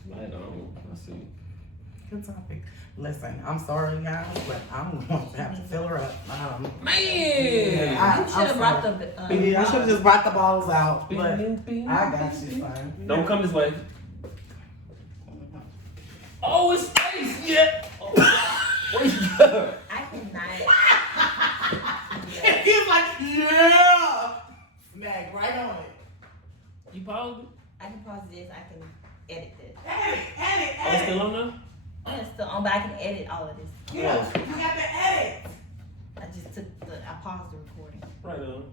Mhm. Right on. I see. Good topic. Listen, I'm sorry, guys, but I'm going to have to fill her up. Man! You should have brought the. Yeah, I should have just brought the balls out, Bing, but bing, bing. I got you, son. Don't come this way. Oh, it's space! Yeah! Oh. What you got? I cannot. He's like, yeah! Smack right on it. You paused it? I can pause this. I can edit this. Edit, Oh, it's still on now? Yeah, it's still on, but I can edit all of this. Yeah, you got to edit. I just I paused the recording. Right on.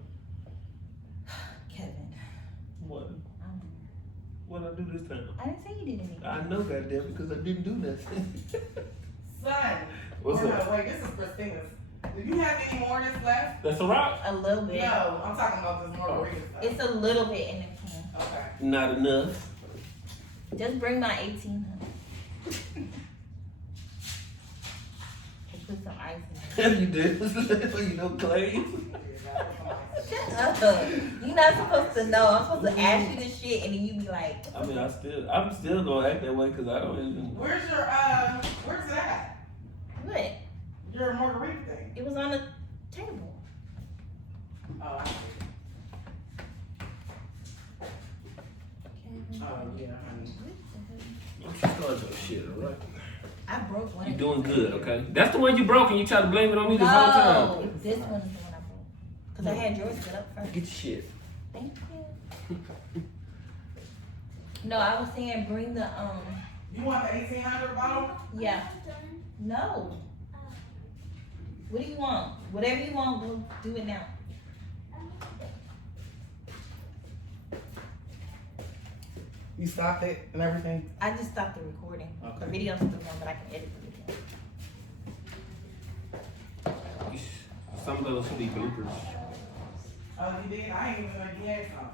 Kevin. What? Um, What I do this time? I didn't say you did anything. I know, goddamn, because I didn't do nothing. Son. What's no, up? Wait, this is Christina's. Do you have any more that's left? That's a rock. A little bit. No, I'm talking about this margarita stuff. It's a little bit in the can. Okay. Not enough. Just bring my 1800. Put some ice in it. You did. You know, Clay. Shut up. You're not supposed to know. I'm supposed to ask you this shit and then you be like, I mean, I'm still gonna act that way because I don't even. Where's that? what? Your margarita thing. It was on the table. Oh, I see. Oh, yeah, honey. What the hell? I'm just your shit, alright? I broke one. You of doing these. good, okay? That's the one you broke and you try to blame it on me this whole time. No, this one is the one I broke. Because I had yours set up first. Get your shit. Thank you. No, I was saying bring the, You want the 1800 bottle? yeah. No. What do you want? Whatever you want, we'll do it now. You stopped it and everything? I just stopped the recording. Okay. The video's still on, but I can edit the video. Some of those should be bloopers. Oh, you did? I ain't even know you had some.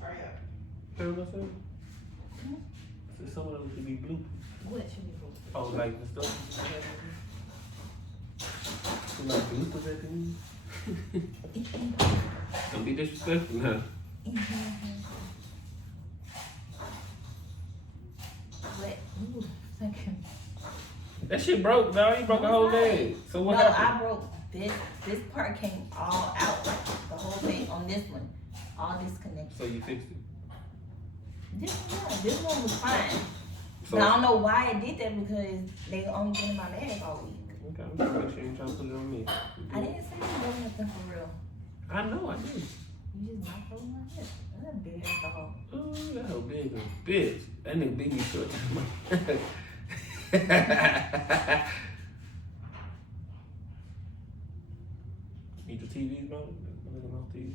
Hurry up. Hear what I said? So some of those should be bloopers. What should we do? Oh, like the stuff. Like bloopers at the end. Don't be disrespectful now. What? Ooh, second. That shit broke, dog. You broke a whole leg. So what No, happened? I broke this. This part came all out, like the whole thing on this one, all disconnected. So you fixed it. This one was fine. So But I don't know why it did that because they only been in my bag all week. okay, I'm just making sure you ain't trying to put it on me. I didn't say you broke nothing for real. I know I did. You just knocked over my hip. That's a big ass dog. Oh, that whole big one. Bitch. That nigga beat me short. Need the TVs, bro? Looking off TV.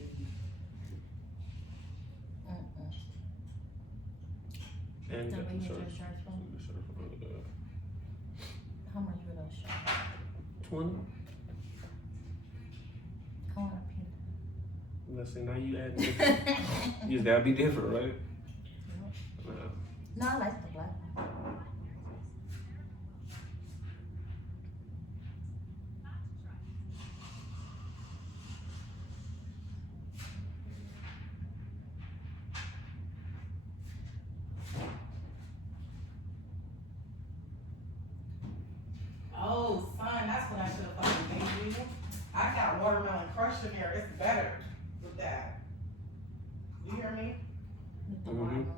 And Now, got bring the your shirts. shirts from. The shirt from How much were those shirts? 20. I want a Let's see, now you add different. You just gotta be different, right? pink. No. No, I like the black one. Oh, son, that's what I should have fucking gave you. I got watermelon crush in here. It's better with that. You hear me? With the Mhm. watermelon.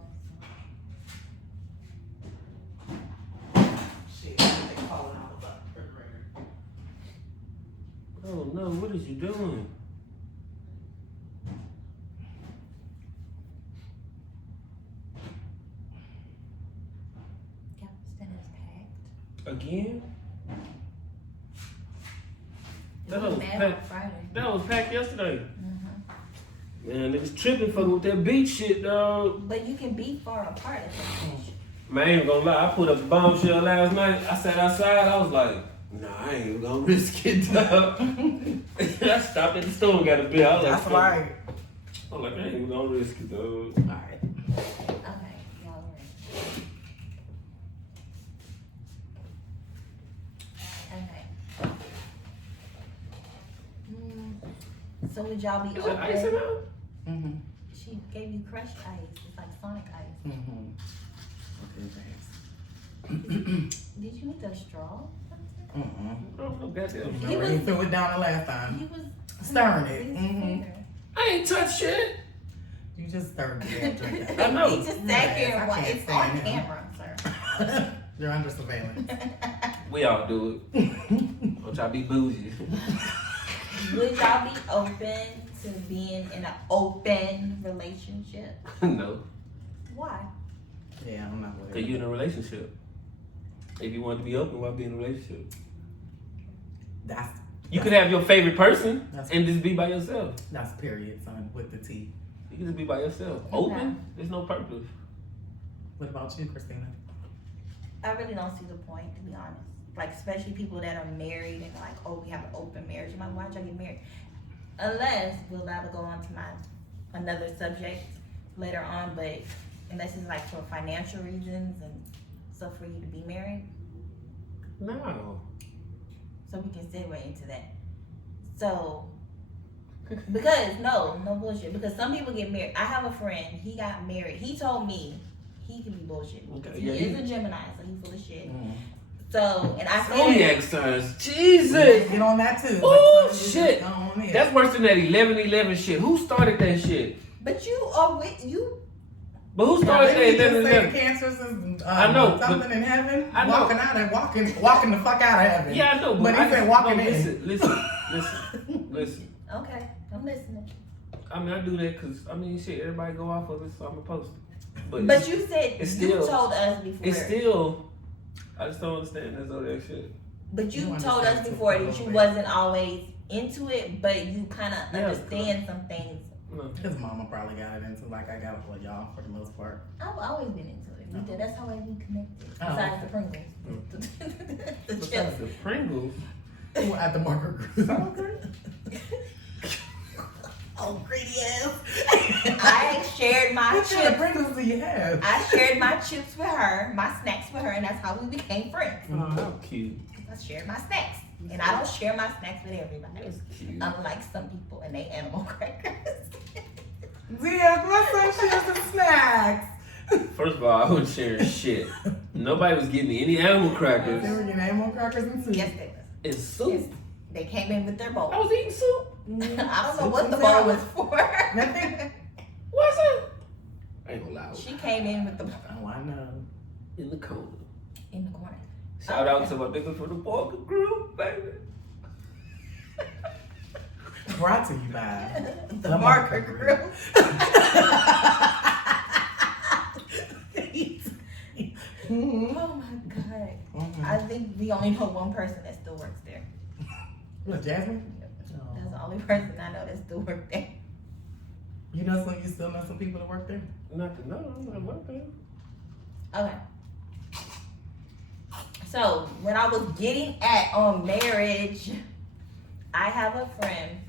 Shit, they falling out of the refrigerator. Oh no, what is you doing? Galveston is packed. Again? It That was was bad packed. on Friday. That was packed yesterday. Mm-hmm. Man, niggas tripping fucking with that beach shit, dog. But you can be far apart at that age. Man, I ain't gonna lie, I put up a bombshell last night. I sat outside, I was like, nah, I ain't even gonna risk it, dog. I stopped at the store and got a beer. I was like, That's fuck right. it. I was like, I ain't even gonna risk it, dog. Alright. Okay, y'all ready. Okay. So would y'all be Is that ice in open? there? Mm-hmm. She gave you crushed ice. It's like Sonic ice. Mm-hmm. Did you need the straw? Mm-mm. Oh, no goddamn. He Remember, was- he threw it down the last time. He was Stirring it. with his Mhm. finger. I ain't touched shit. You just stirred the drink. I know. He just sat Yes, here I and watched. can't It's on stand him. camera, sir. You're under surveillance. We all do it. Don't y'all be bougie. Would y'all be open to being in an open relationship? No. Why? Yeah, I'm not with Cause it. you in a relationship. If you want to be open, why be in a relationship? That's You could have your favorite person That's- and just be by yourself. that's period, son, with the T. You can just be by yourself. Okay. Open, there's no purpose. What about you, Christina? I really don't see the point, to be honest. Like, especially people that are married and like, oh, we have an open marriage. I'm like, why'd y'all get married? Unless we'll that'll go on to another subject later on, but unless it's like for financial reasons and stuff for you to be married, No. so we can segue into that. So, because no bullshit. Because some people get married. I have a friend. He got married. He told me he can be bullshit because Okay, he yeah, is he- a Gemini, so he's full of shit. Mm. So, and I said, Zodiac signs. Jesus. Get on that too. Oh, But, son, you shit. just go on in. That's worse than that 11-11 shit. Who started that shit? but you are with you. But who Now, started that didn't he just say 11-11? cancers is I know, something but- in heaven? I know. Walking out and walking the fuck out of heaven. Yeah, I know. But he I said just- walking no, in. Listen. Okay, I'm listening. I mean, I do that because, I mean, shit, everybody go off of it, so I'm going to post it. But you said it's you still- told us before. It's still, I just don't understand that Zodiac shit. But you You told us understand before a that little you bit. wasn't always into it, but you kind of Yeah, understand some things. No. His mama probably got it into like I got it for y'all for the most part. I've always been into it. No. That's how we connected. Oh, Besides okay. the Pringles. the Besides chips. the Pringles, At the Marker Group. Oh, greedy ass. I shared my What kind of chips. pregnancy do you have? I shared my chips with her, my snacks with her, and that's how we became friends. Oh, how cute. I shared my snacks. And I don't share my snacks with everybody. That's cute. Unlike some people and they animal crackers. Yeah, my son shares the snacks. First of all, I wasn't sharing shit. Nobody was giving me any animal They crackers. were getting animal crackers and soup. Yes, they was. And soup. Yes. They came in with their bowl. I was eating soup. I don't know Soup what the and bowl was salad. for. Nothing. What's it? I ain't gonna lie. She came in with the bowl Oh, I know. In the corner. in the corner. Shout out to my niggas from the Parker Group, baby. Brought to you by The Marker Group. Mhm. Oh my god. Mhm. I think we only know one person that still works there. What, Jasmine? That's the only person I know that still works there. You know some. You still know some people that work there. Not to know, I'm not working. Okay. So when I was getting at on marriage, I have a friend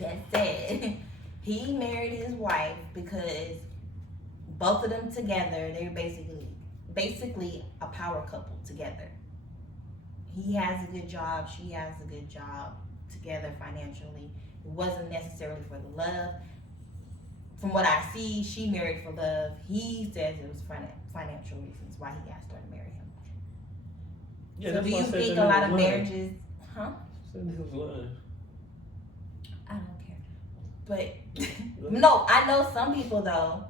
that said he married his wife because both of them together, they're basically a power couple together. He has a good job, she has a good job, together financially. It wasn't necessarily for the love. From what I see, she married for love. He says it was financial reasons why he asked her to marry him. Yeah, So that's do why I you said think that a lot nigga of lying. marriages, huh? Said niggas lying. I don't care. But no, I know some people though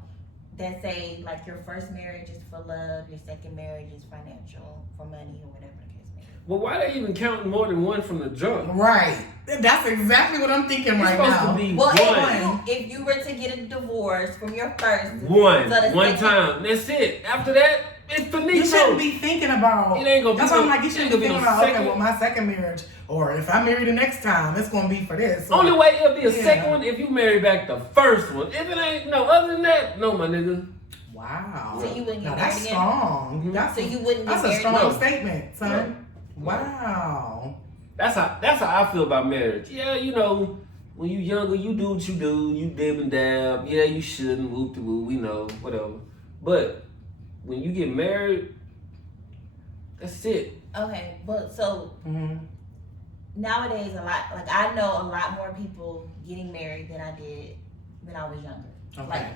that say like your first marriage is for love, your second marriage is financial, for money or whatever the case may be. Well, why they even counting more than one from the jump? Right. That's exactly what I'm thinking It's right supposed now. to be Well, one. if you were to get a divorce from your first, One. So the One second- time. That's it. After that, it's finito. You shouldn't be thinking about. It ain't gonna be That's why I'm no- like, you shouldn't it be ain't thinking gonna about. be no Okay, second. well, my second marriage, or if I marry the next time, it's gonna be for this. Or, Only way it'll be a Yeah. second one if you marry back the first one. If it ain't no other than that, no, my nigga. Wow. So you wouldn't Now get that's married again? strong. Mhm. That's so you wouldn't get that's a married strong again? statement, son. Wow. That's how I feel about marriage. Yeah, you know, when you younger, you do what you do. You dib and dab. Yeah, you shouldn't. Whoop de woo. We know. Whatever. But when you get married, that's it. Okay, but so Mm-hmm. nowadays like I know a lot more people getting married than I did when I was younger. Okay.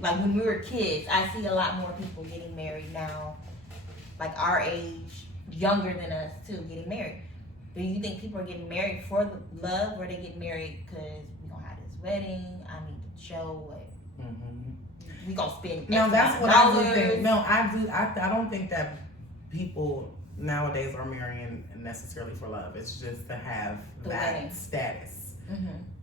Like when we were kids, I see a lot more people getting married now, like our age, younger than us too, getting married. Do you think people are getting married for the love, or they get married because we gonna have this wedding? I need to show what Mm-hmm. we gonna spend. No, X that's what amount I of do think. dollars. No, I do. I don't think that people nowadays are marrying necessarily for love. It's just to have The that wedding. status. To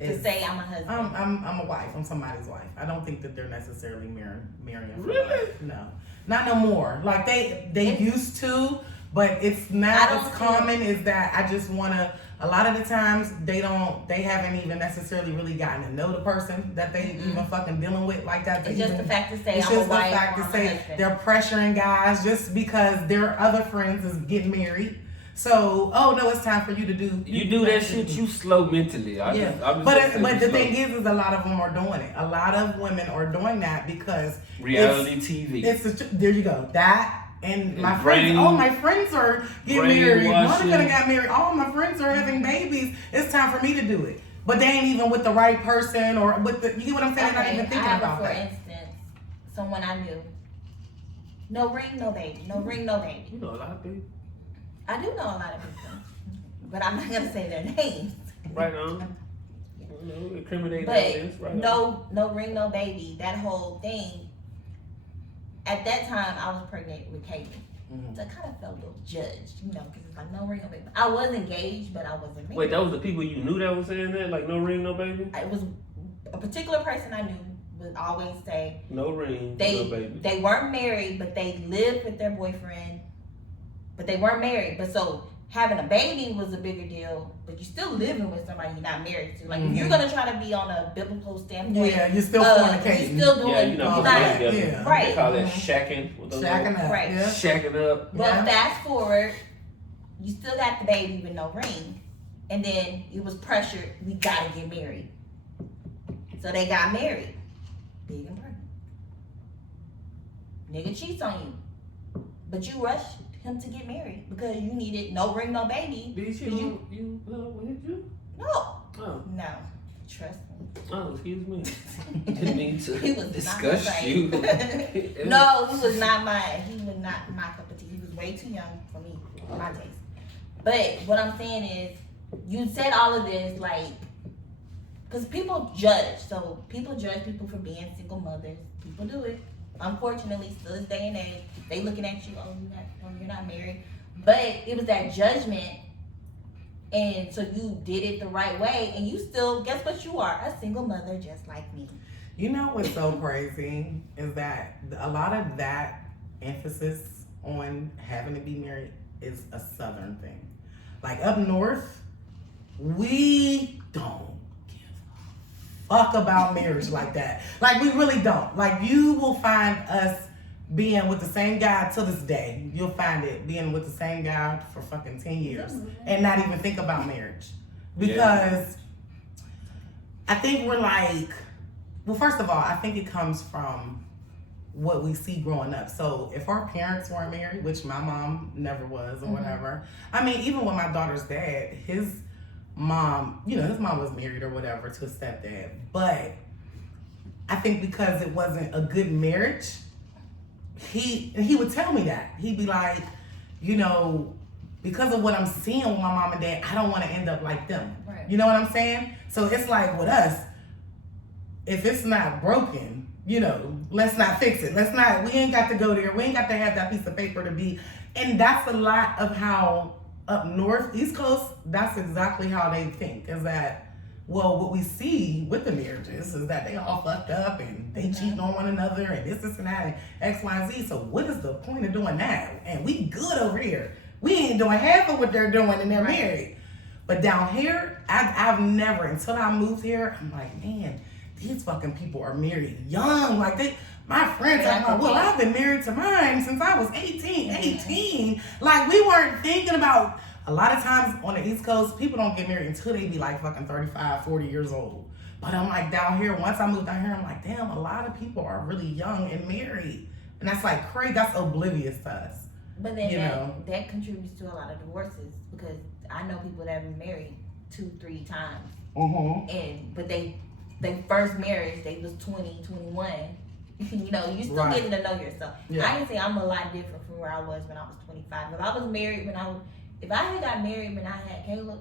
It's- say I'm a husband. I'm a wife. I'm somebody's wife. I don't think that they're necessarily marrying for Really? love. No, not no more. Like they It- used to, but it's I not don't as think- common. Is that I just wanna. A lot of the times they haven't even necessarily really gotten to know the person that they Mm-mm. even fucking dealing with like that. to It's just even- the fact to say it's I'm a just the wife fact or to I'm say a husband. they're pressuring guys just because their other friends is getting married. So, oh no, it's time for you to do. You do that shit, you slow mentally. I'm just But gonna say but you the slow. thing is a lot of them are doing it. A lot of women are doing that because reality TV. there you go. That and my And friends. brain- Oh, my friends are getting married. brainwashing. Monica got married. All my friends are having babies. It's time for me to do it. But they ain't even with the right person or with the. You get what I'm saying? They're not even thinking I have about for that. instance, someone I knew. No ring, no baby. No ring, no baby. You know a lot of people. I do know a lot of people, but I'm not gonna say their names. Right on. You know, incriminating But evidence. Right on. no ring, no baby. That whole thing. At that time, I was pregnant with Katie, Mhm. so I kind of felt a little judged, because it's like no ring, no baby. I was engaged, but I wasn't married. Wait, that was the people you knew that was saying that? Like, no ring, no baby? It was a particular person I knew would always say No ring, no they baby. weren't married, but they lived with their boyfriend, but they weren't married. But so having a baby was a bigger deal, but you're still living with somebody you're not married to. Like if you're gonna try to be on a biblical standpoint, Yeah, you're still you're fornicating. still doing Yeah, you know, Oh, people not- right, together. yeah. Right. They call that Mhm. shacking. What those Shacking up. Right. Yeah. Shacking up. But Yeah. fast forward, You still got the baby with no ring. And then it was pressured, we gotta get married. So they got married. Big and pregnant. Nigga cheats on you. But you rushed him to get married because you needed no ring, no baby. Did he cheat on you? Hit you? No. Oh. No. Trust me. Oh, excuse me. Didn't mean to He was discuss not you. No, he was not my cup of tea. He was way too young for me, for my taste. But what I'm saying is, you said all of this like, because people judge. So people judge people for being single mothers. People do it. Unfortunately, still this day and age, they looking at you, you're not married. But it was that judgment. And so you did it the right way, and you still, guess what you are? A single mother just like me. You know what's so crazy is that a lot of that emphasis on having to be married is a Southern thing. Like up north, we don't give a fuck about marriage like that. Like we really don't. Like you will find us being with the same guy till this day. You'll find it being with the same guy for fucking 10 years and not even think about marriage. Because I think we're like, well, first of all, I think it comes from what we see growing up. So if our parents weren't married, which my mom never was or whatever, I mean, even with my daughter's dad, his mom, his mom was married or whatever to a stepdad. But I think because it wasn't a good marriage, he would tell me that. He'd be like, because of what I'm seeing with my mom and dad, I don't want to end up like them. Right. You know what I'm saying? So it's like with us, if it's not broken, let's not fix it. We ain't got to go there. We ain't got to have that piece of paper to be. And that's a lot of how up north, East Coast, that's exactly how they think, is that, well, what we see with the marriages is that they all fucked up and they cheat on one another and this and that and X, Y, and Z. So what is the point of doing that? And we good over here. We ain't doing half of what they're doing and they're married. But down here, I've never, until I moved here, I'm like, man, these fucking people are married young. Like my friends are like, well, I've been married to mine since I was 18. Like we weren't thinking about. A lot of times on the East Coast, people don't get married until they be like fucking 35, 40 years old. But I'm like down here, once I moved down here, I'm like, damn, a lot of people are really young and married. And that's like crazy, that's oblivious to us. But then that contributes to a lot of divorces because I know people that have been married 2-3 times. But they first marriage, they was 20, 21. You still getting to know yourself. Yeah. I can say I'm a lot different from where I was when I was 25. If I had got married when I had Caleb,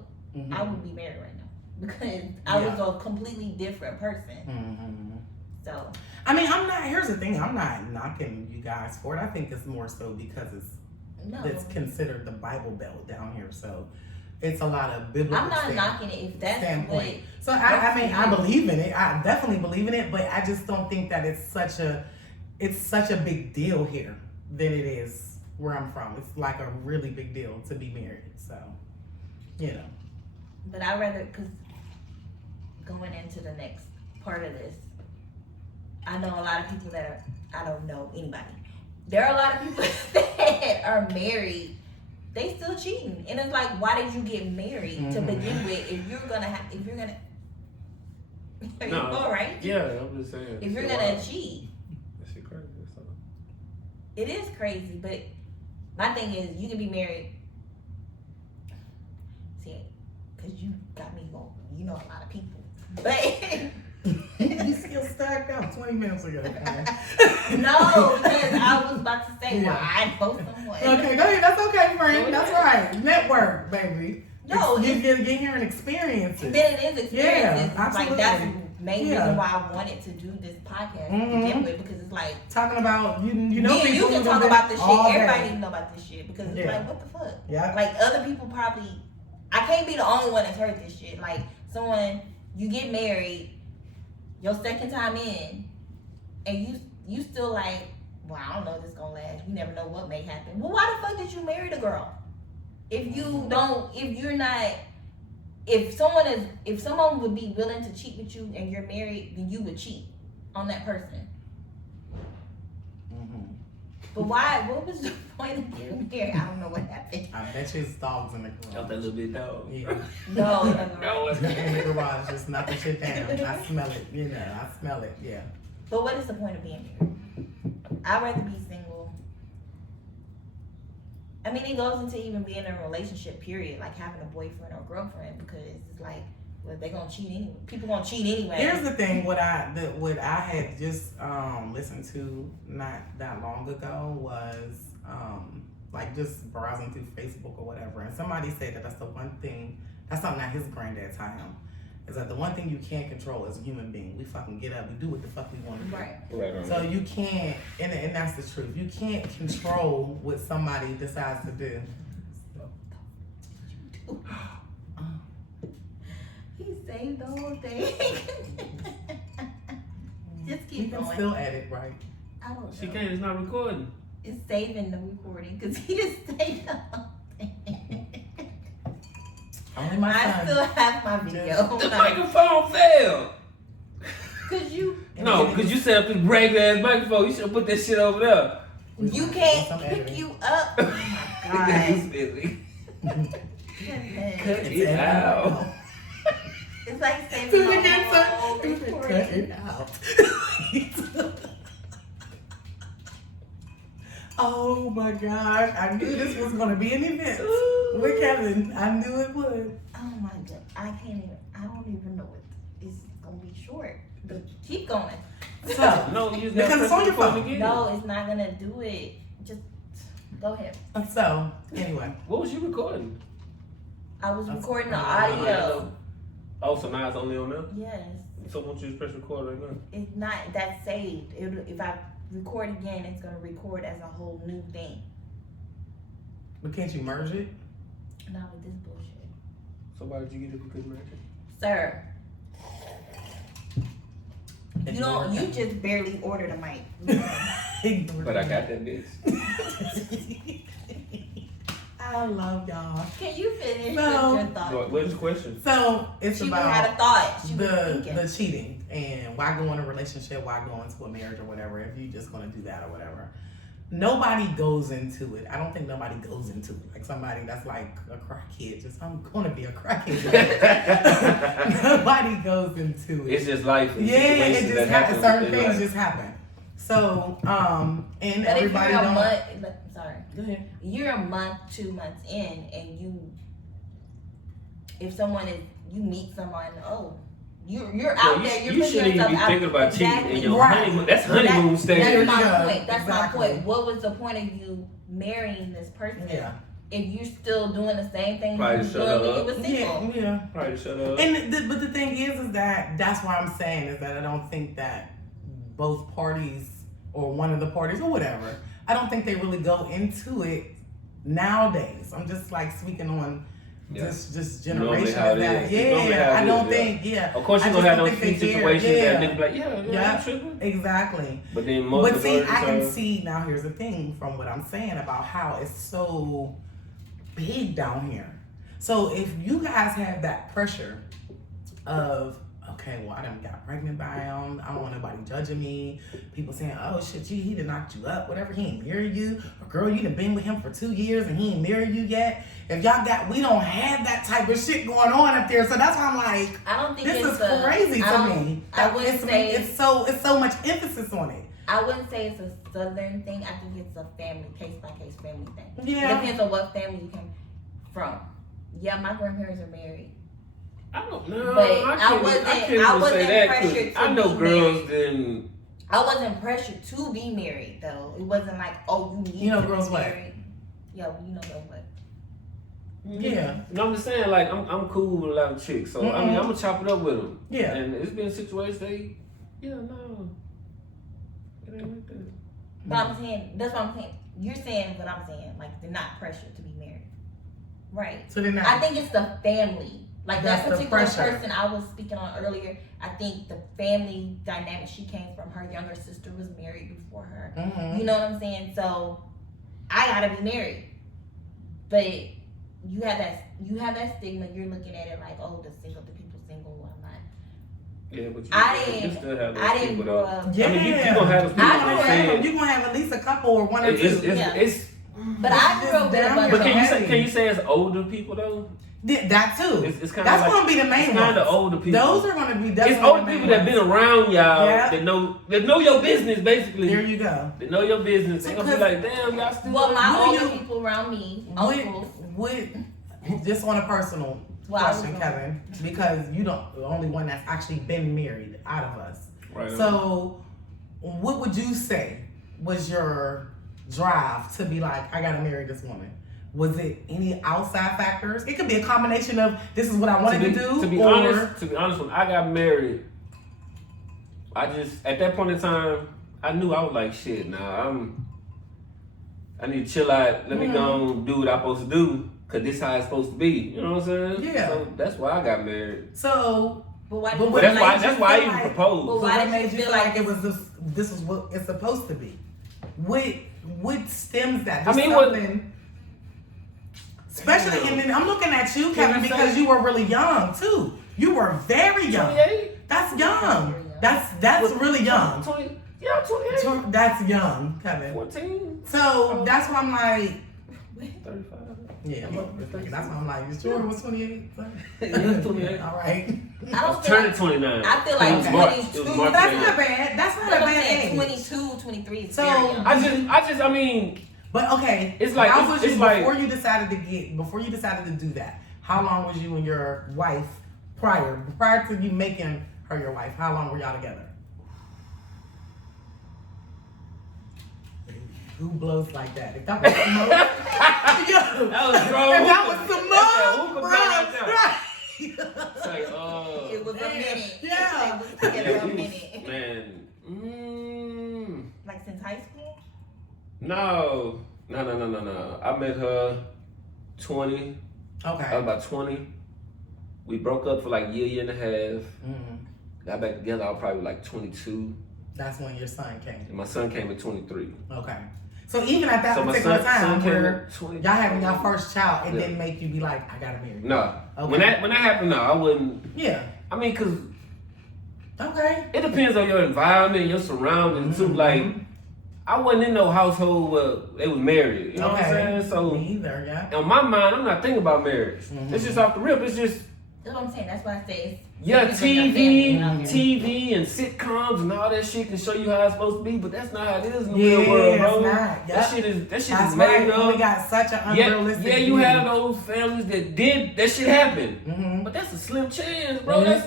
I would be married right now because I was a completely different person. So, I mean, here's the thing, I'm not knocking you guys for it. I think it's more so because it's considered the Bible Belt down here. So it's a lot of biblical I'm not knocking it if that's standpoint. So I believe in it. I definitely believe in it, but I just don't think that it's such a big deal here than it is where I'm from. It's like a really big deal to be married. So, But I'd rather, because going into the next part of this, I know a lot of people I don't know anybody. There are a lot of people that are married, they still cheating. And it's like, why did you get married to begin with are you all right? Yeah, I'm just saying. If you're gonna cheat. That shit crazy. It is crazy, but my thing is, you can be married. See, because you got me going. You know a lot of people. But you still stacked up 20 minutes ago. No, because I was about to say, well, I know someone. Okay, go ahead. That's okay, friend. That's right. Network, baby. No, you get here and experience it. Then it is experience. Yeah, it's absolutely. Like that's the main reason why I wanted to do this podcast to begin with, because it's like talking about you you can talk about this shit. Everybody needs to know about this shit because it's like, what the fuck? Yeah. Like other people probably, I can't be the only one that's heard this shit. Like someone, you get married, your second time in, and you still like, well, I don't know if this gonna last. You never know what may happen. Well, why the fuck did you marry the girl? If someone would be willing to cheat with you and you're married, then you would cheat on that person. But why? What was the point of getting married? I don't know what happened. I bet you it's dogs in the Out garage. that little bit dog. Yeah. No, No, it's In the garage, just knock the shit down. I smell it. You know, I smell it. Yeah. But what is the point of being married? I'd rather be single. I mean, it goes into even being in a relationship, period, like having a boyfriend or girlfriend, because it's like, well, they're gonna cheat anyway. People gonna cheat anyway. Here's the thing: what I had just listened to not that long ago was like just browsing through Facebook or whatever, and somebody said that that's the one thing. That's something that his granddad taught him. Is that the one thing you can't control as a human being? We fucking get up, we do what the fuck we want to do. Right. Right. So you can't, and that's the truth. You can't control what somebody decides to do. He saved the whole thing. Just You keep can going. still edit, right? I don't know. She can't. It's not recording. It's saving the recording because he just saved the whole thing. Only my I son. still have my video. The microphone fell. Cause you No, because you set up this regular ass microphone. You should have put that shit over there. you Some can't pick editing. you up. Oh my It's god. silly. Goodness. Cut It's it out. It's like saving Do it the again, whole son. Cut recording. it out. Oh my gosh, I knew this was gonna be an event with Kevin. I knew it would. Oh my god. I don't even know it. It's gonna be short. But keep going. So, No, you just Because gotta it's on press your record phone. again. No, it's not gonna do it. Just go ahead. anyway. What was you recording? I was That's recording the fine. audio. Oh, so now it's only on there? Yes. So won't you just press record right now? It's not, that's saved. If I record again, it's gonna record as a whole new thing. But can't you merge it? Not with this bullshit. So why did you get it if you couldn't merge it? Sir, If you don't, were- you just barely ordered a mic. But I got that bitch. I love y'all. Can you finish No. with your thought? What's the question? So it's She about had a thought. She was thinking. the cheating and why go in a relationship, why go into a marriage or whatever if you just gonna do that or whatever. Nobody goes into it. I don't think nobody goes into it. Like somebody that's like a crackhead, just I'm gonna be a crackhead. Nobody goes into it. It's just life. And Yeah, it situations just that happens. happen Certain in things life. just happen. So, and But if everybody you're a don't. month, Go ahead. you're a month, 2 months in, and if someone is, you meet someone, you're out you, there, you're you putting shouldn't yourself even be out. thinking about cheating in Exactly. your Right. honeymoon. That's That- honeymoon stage. That's my Yeah, point. That's exactly. my point. What was the point of you marrying this person Yeah. if you're still doing the same thing Probably you were shut doing her when you up. were single? Yeah. Probably shut up. But the thing is that that's what I'm saying is that I don't think that both parties or one of the parties or whatever, I don't think they really go into it nowadays. I'm just like speaking on Yeah. just Normally generation how of it that. is. It's normally how Yeah, it I is, don't yeah. think. Yeah, Of course, I you're just gonna have don't those think few they care. situations Yeah. that niggas be like, yeah, Yeah. I'm tripping. exactly. But then most But of the see, time, I can see now. Here's the thing from what I'm saying about how it's so big down here. So if you guys have that pressure of, okay, well, I done got pregnant by him. I don't want nobody judging me. People saying, oh shit, he done knocked you up. Whatever, he ain't married you. Or girl, you done been with him for 2 years and he ain't married you yet. If we don't have that type of shit going on up there. So that's why I'm like, I don't think this it's is crazy I to don't- me. I wouldn't say it's so much emphasis on it. I wouldn't say it's a southern thing. I think it's a family, case by case family thing. Yeah. It depends on what family you came from. Yeah, my grandparents are married. I don't know. But I I can't wasn't- even I say wasn't that 'cause pressured to I know be girls married. then. I wasn't pressured to be married though. It wasn't like, oh, you need You know to girls be what? married. Yeah, you know girls what? Yeah. No, I'm just saying, like, I'm cool with a lot of chicks. So, I mean, Mhm. I'm going to chop it up with them. Yeah. And it's been situations they, yeah, no. It ain't like that. But I'm saying, that's what I'm saying. You're saying what I'm saying. Like, they're not pressured to be married. Right. So then I think it's the family. Like that That's the particular pressure. person I was speaking on earlier, I think the family dynamic she came from, her younger sister was married before her. Mhm. You know what I'm saying? So I gotta be married. But you have that stigma, you're looking at it like, oh, the people single, I'm not. Yeah, but I you still have those I didn't people, grow though. up. Yeah. I mean, you gonna have those people that You're gonna have at least a couple or one or two. it's But I grew up with a bunch but of can you say it's older people though? That too. It's kind of That's like, gonna be the main it's kind ones. of older people. Those are gonna be definitely It's older the main people that ones. been around y'all Yeah. that know your business basically. There you go. They know your business. They gonna be like, damn, y'all still. Well, my What do older you- people around me, uncles. Just on a personal Well, I was question, gonna- Kevin, because you don't the only one that's actually been married out of us. Right. So, what would you say was your drive to be like, I gotta marry this woman? Was it any outside factors? It could be a combination of this is what I wanted to do. To be or, honest, when I got married, I just at that point in time, I knew I was like, shit. Nah, I need to chill out. Let me go and do what I'm supposed to do, cause this how it's supposed to be. You know what I'm saying? Yeah. So that's why I got married. So, But why? But But that's why. made That's you why I feel even like- proposed. But so why what did made you you feel feel like like it was this is what it's supposed to be? What stems that? I mean, something. Especially, and then I'm looking at you, Kevin, you say- because you were really young too. You were very young. 28. That's young. That's really young. 20. Yeah, 28. That's young, Kevin. 14. So that's why I'm like, 35. yeah. That's why I'm like, you sure it was 28? Yeah, it was 28. All right. I don't feel Turning like, 29. I feel It like was March. It was 22. March That's 29. not bad. That's not That's a what I'm bad saying. age. 22, 23 is So, very young. I mean, But okay, It's like- how it's- was you it's like- before you decided to do that? How long was you and your wife prior to you making her your wife? How long were y'all together? Who blows like that? If that was smoke, yo, That was strong. if that was Hookah. smoke, Hookah bro, right right. It's like, It was a minute. Yeah. It was together a you- minute. Man. Like since high school? No. I met her 20. I was Okay. about 20. We broke up for like a year and a half. Mhm. Got back together, I was probably like 22. That's when your son came. And my son came at 23. Okay. So even at that So my particular son time came where at 20. y'all having your first child, it Yeah. didn't make you be like, I gotta marry. No. Okay. When that happened, no, I wouldn't. Yeah. I mean, cause Okay. it depends on your environment, your surroundings too. Mhm. Like, I wasn't in no household where they was married. You know what I'm saying? So Me either, yeah. in my mind, I'm not thinking about marriage. Mhm. It's just off the rip. It's just That's what I'm saying. That's why I say it's yeah, it's bring your family out here. TV and sitcoms and all that shit can show you how it's supposed to be, but that's not how it is in the Yeah, real world, it's bro. not. That Yep. shit is That's made right. We up. got such an Yeah, unrealistic yeah, you view. have those families that did that shit happen, Mhm. but that's a slim chance, bro. Mhm.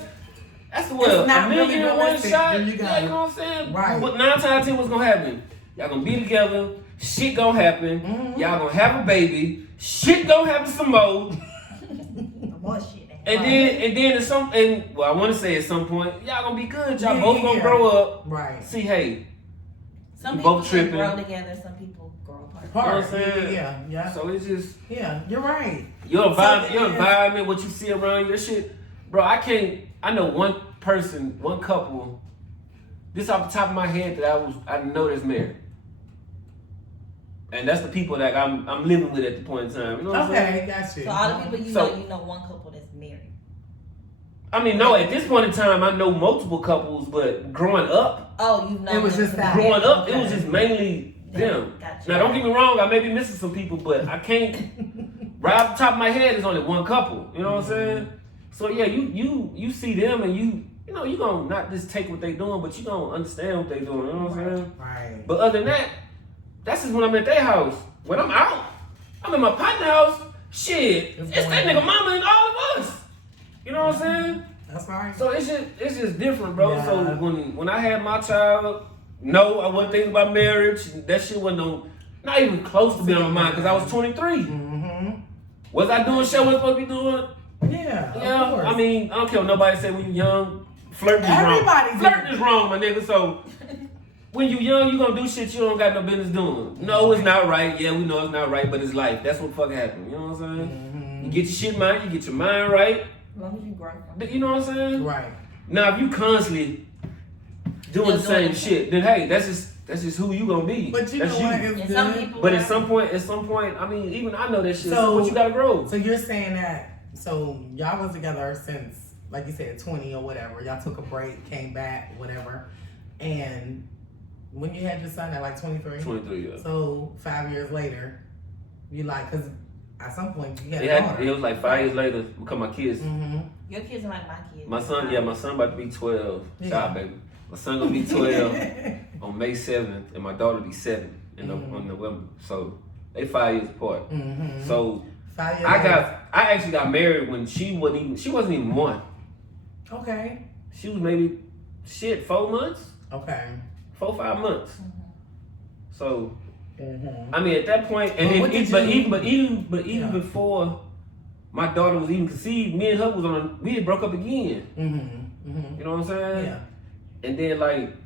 That's what It's not a million really in one realistic. shot. There you Yeah, go. you know what I'm saying? Right. But 9 times out of 10, what's gonna happen? Y'all gonna be together. Shit gonna happen. Mhm. Y'all gonna have a baby. Shit gonna happen some more. More shit. And then I want to say at some point, y'all gonna be good. Y'all Yeah, both gonna yeah. grow up. Right. See, hey, Some we people both tripping. grow together. Some people grow apart. You know Part. what I'm saying? Yeah. so it's just Yeah. You're right. your environment, So, your yeah. environment, what you see around your shit, bro. I know one person, one couple. This off the top of my head that I know that's married, and that's the people that I'm living with at the point in time. You know what I'm saying? Okay, got you. So all the people So- you know one couple that's married. I mean, no, at this point in time, I know multiple couples, but growing up, Oh, you know. It was just that. growing up, it Okay. was just mainly them. Gotcha. Now, don't get me wrong, I may be missing some people, but I can't. Right off the top of my head, it's only one couple. You know what I'm saying? So yeah, you see them and you know you gonna not just take what they doing, but you gonna understand what they doing. You know what I'm saying? Right. But other than that, that's just when I'm at their house. When I'm out, I'm in my partner house. Shit, It's it's that going nigga on. mama and all of us. You know what I'm saying? That's right. So it's just different, bro. Yeah. So when I had my child, no, I wasn't thinking about marriage. That shit wasn't not even close to being on my mind because I was 23. Mm-hmm. Was I doing shit I wasn't supposed to be doing? Yeah. Of Yeah. course. I mean, I don't care what nobody say when you young. Flirting is Everybody wrong. do. Flirting is wrong, my nigga. So when you young, you gonna do shit you don't got no business doing. No, it's not right. Yeah, we know it's not right, but it's life. That's what fucking happened. You know what I'm saying? Mm-hmm. You get your shit mind, you get your mind right. As long as you grow from. You know what I'm saying? Right. Now, if you constantly doing the Still same doing it. shit, then hey, that's just who you gonna be. But you that's know what? you. It's And some good. people. But are- at some point, I mean, even I know that shit. So- but you gotta grow. So you're saying that? So y'all was together since like you said, 20 or whatever. Y'all took a break, came back, whatever. And when you had your son at like 23? 23, yeah. So 5 years later, you like, because at some point you got a It daughter. was like 5 years later because my kids. Mm-hmm. Your kids are like my kids. My son about to be 12. Yeah. Shout out, baby. My son gonna be 12 on May 7th, and my daughter be 7 in on November. So they 5 years apart. Mm-hmm. So 5 years I actually got married when she wasn't even 1. Okay. She was maybe 4 months, Okay. 4 or 5 months. So Mm-hmm. I mean, at that point, and Well, then what even Yeah. before my daughter was even conceived, me and her we had broke up again. Mm-hmm. Mm-hmm. You know what I'm saying? Yeah. And then like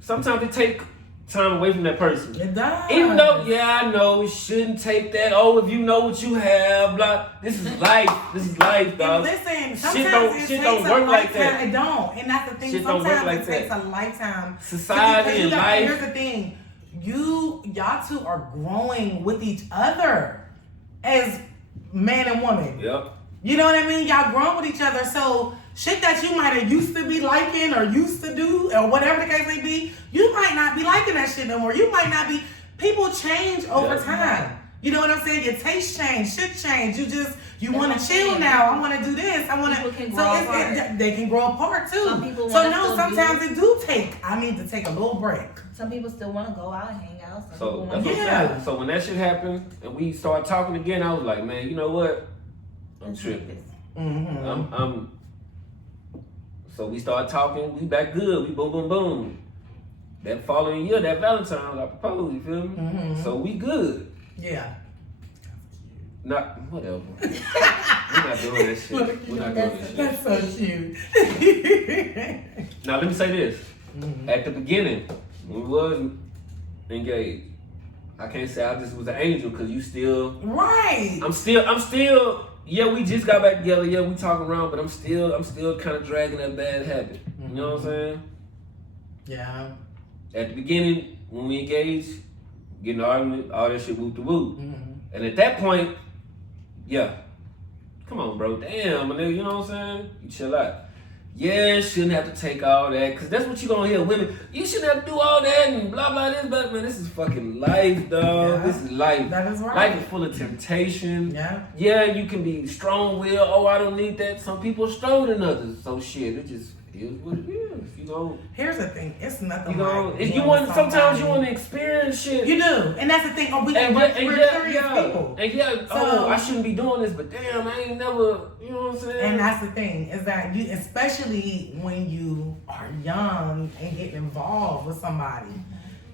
sometimes it take time away from that person. It does. Even though, yeah, I know it shouldn't take that. Oh, if you know what you have, blah. This is life. This is life, And dog. listen, Shit sometimes it shit takes don't a work like lifetime. that. It don't, and that's the thing. Shit don't work Sometimes like it takes that. a lifetime. Society Because and life. Here's the thing: y'all two are growing with each other as man and woman. Yep. You know what I mean? Y'all growing with each other, so shit that you might have used to be liking or used to do or whatever the case may be, you might not be liking that shit no more. You might not be. People change over Yeah. time. You know what I'm saying? Your taste change, shit change. You want to chill now. I want to do this. I want to. People can So grow apart. they can grow apart too. Some people so wanna no, still sometimes it do take. I need to take a little break. Some people still want to go out and hang out. Some So people that's want what to Yeah. I'm saying. So when that shit happened and we started talking again, I was like, man, you know what? I'm tripping. Mm-hmm. So we started talking. We back good. We boom, boom, boom. That following year, that Valentine's, I proposed. You feel me? Mhm. So we good. Yeah. Not whatever. We're not doing that shit. We're not doing this shit. That's so cute. Now let me say this. Mhm. At the beginning, when we was engaged, I can't say I just was an angel because you still. Right. I'm still. Yeah, we just got back together. Yeah, we talking around, but I'm still kind of dragging that bad habit. You know what I'm saying? Yeah. At the beginning, when we engaged, getting an argument, all that shit whoop to whoop. Mhm. And at that point, yeah, come on, bro. Damn, my nigga, you know what I'm saying? You chill out. Yeah, shouldn't have to take all that, because that's what you gonna hear women. You shouldn't have to do all that and blah, blah, this, but man, this is fucking life, dog. Yeah. This is life. That is right. Life is full of temptation. Yeah. Yeah, you can be strong-willed. Oh, I don't need that. Some people are stronger than others. So shit, it just is what it is. You know. Here's the thing. It's nothing You know. like If you being want, with sometimes you somebody- want to experience shit. You do, and that's the thing. Oh, we're And serious people. oh, I shouldn't be doing this, but damn, I ain't never, you know what I'm saying? And that's the thing is that you, especially when you are young and get involved with somebody,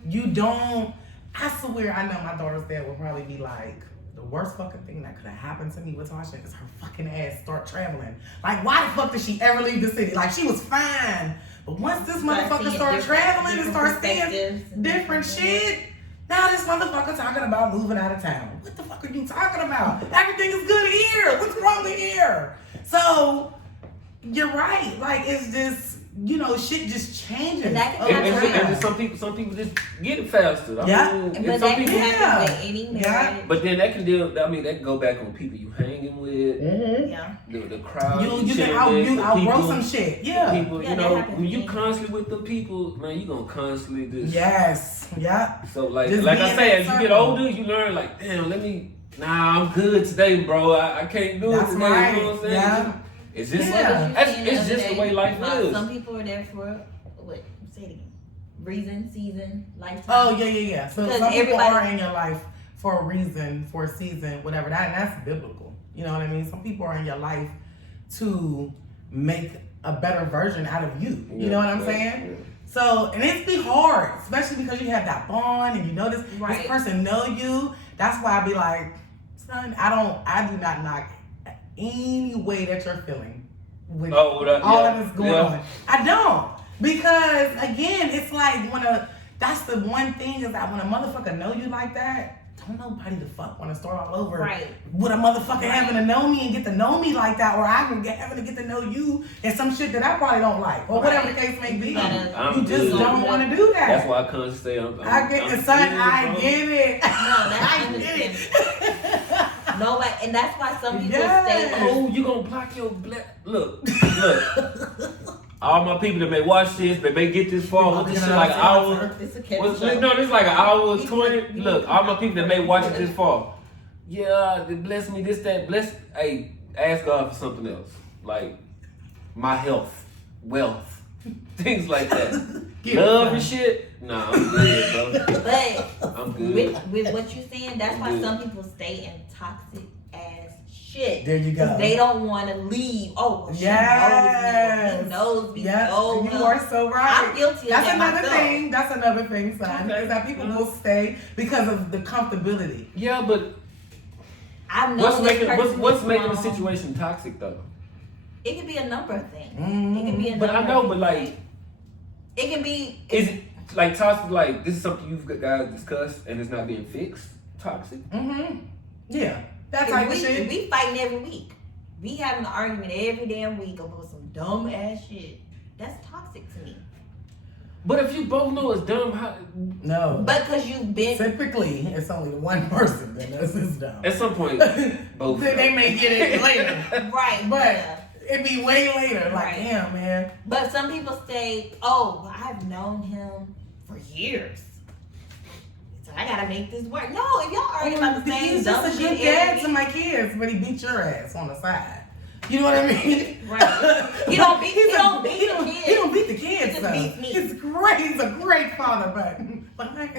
you don't. I swear, I know my daughter's dad will probably be like, the worst fucking thing that could have happened to me with Tasha is her fucking ass start traveling. Like, why the fuck did she ever leave the city? Like, she was fine, but once this motherfucker started traveling and started seeing different shit. Now this motherfucker talking about moving out of town. What the fuck are you talking about? Everything is good here. What's wrong here? So you're right. Like it's just, you know, shit just changes. And that can over happen. time. And some people just get it faster. Yeah. mean, and But some that can people, happen with any marriage. Yeah. but then that can deal. I mean, that can go back on people you hanging with, Mhm. Yeah. the crowd. You chilling can with, the outgrow people- some shit. the Yeah. people, Yeah, you that know, happens when you to me. constantly with the people, man, you gonna constantly just. Yes. Yeah. So like Just I be in say, that as you get circle. older, you learn like, damn, I'm good today, bro. I can't do That's it today. right. You know what I'm saying? Yeah. It's just Yeah. it's just the way life is. Some people are there for what? Say it again. Reason, season, lifetime. Oh yeah. So Because some people everybody- are in your life for a reason, for a season, whatever. That's biblical. You know what I mean? Some people are in your life to make a better version out of you. You know what I'm saying? So, and it's be hard, especially because you have that bond and you know this Right. person know you. That's why I be like, son, I do not knock any way that you're feeling with Oh, all that is going on. I don't. Because again, it's like that's the one thing is that when a motherfucker know you like that, don't nobody the fuck want to start all over Right. with a motherfucker having to know me and get to know me like that, or I can having to get to know you and some shit that I probably don't like, or whatever the case may be. You gotta- I'm You just good. don't want to do that. That's why I can't say I'm I get I'm the son. good, I bro. get it. No, that's I get it. Nobody, and that's why some people Yes. stay. Oh, you gonna block your black? Look. All my people that may watch this, that may get this far, what's this shit like an hour? It's a What's, catch. no, this like an hour 20. Look, all my people that may watch it this far. Yeah, they bless me, this, that, bless. Hey, ask God for something else. Like my health, wealth, things like that. Love and shit. Nah, I'm good, bro. But I'm good. with what you're saying, that's why Good. some people stay in toxic ass shit. There you go. They don't want to leave. Oh, well, Yes. she knows me. Yep, So you well. are so right. I'm guilty of That's that another myself. thing. That's another thing, son. Okay. Is that people will stay because of the comfortability. Yeah, but I've known what's this making person what's this making the long. situation toxic though? It can be a number of things. Mhm. It can be a But I number know, of but like, it can be. is it like toxic? Like this is something you guys discussed and it's not being fixed? Toxic? Mm-hmm. Yeah. That type of shit. We fighting every week. We having an argument every damn week about some dumb ass shit. That's toxic to me. But if you both know it's dumb, how, No. But because you've been Typically, it's only one person that does this dumb. at some point both. They may get it later. right, But yeah. it'd be way later. Like, Right. damn, man. But some people say, "Oh, I've known him for years, so I gotta make this work." No, if y'all arguing about the same He's dumb just a shit good dad every to week, my kids, but he beat your ass on the side. You know what I mean? Right. He don't beat- he don't beat the kids. He don't beat the kids. He just though. beats me. He's great. He's a great father, but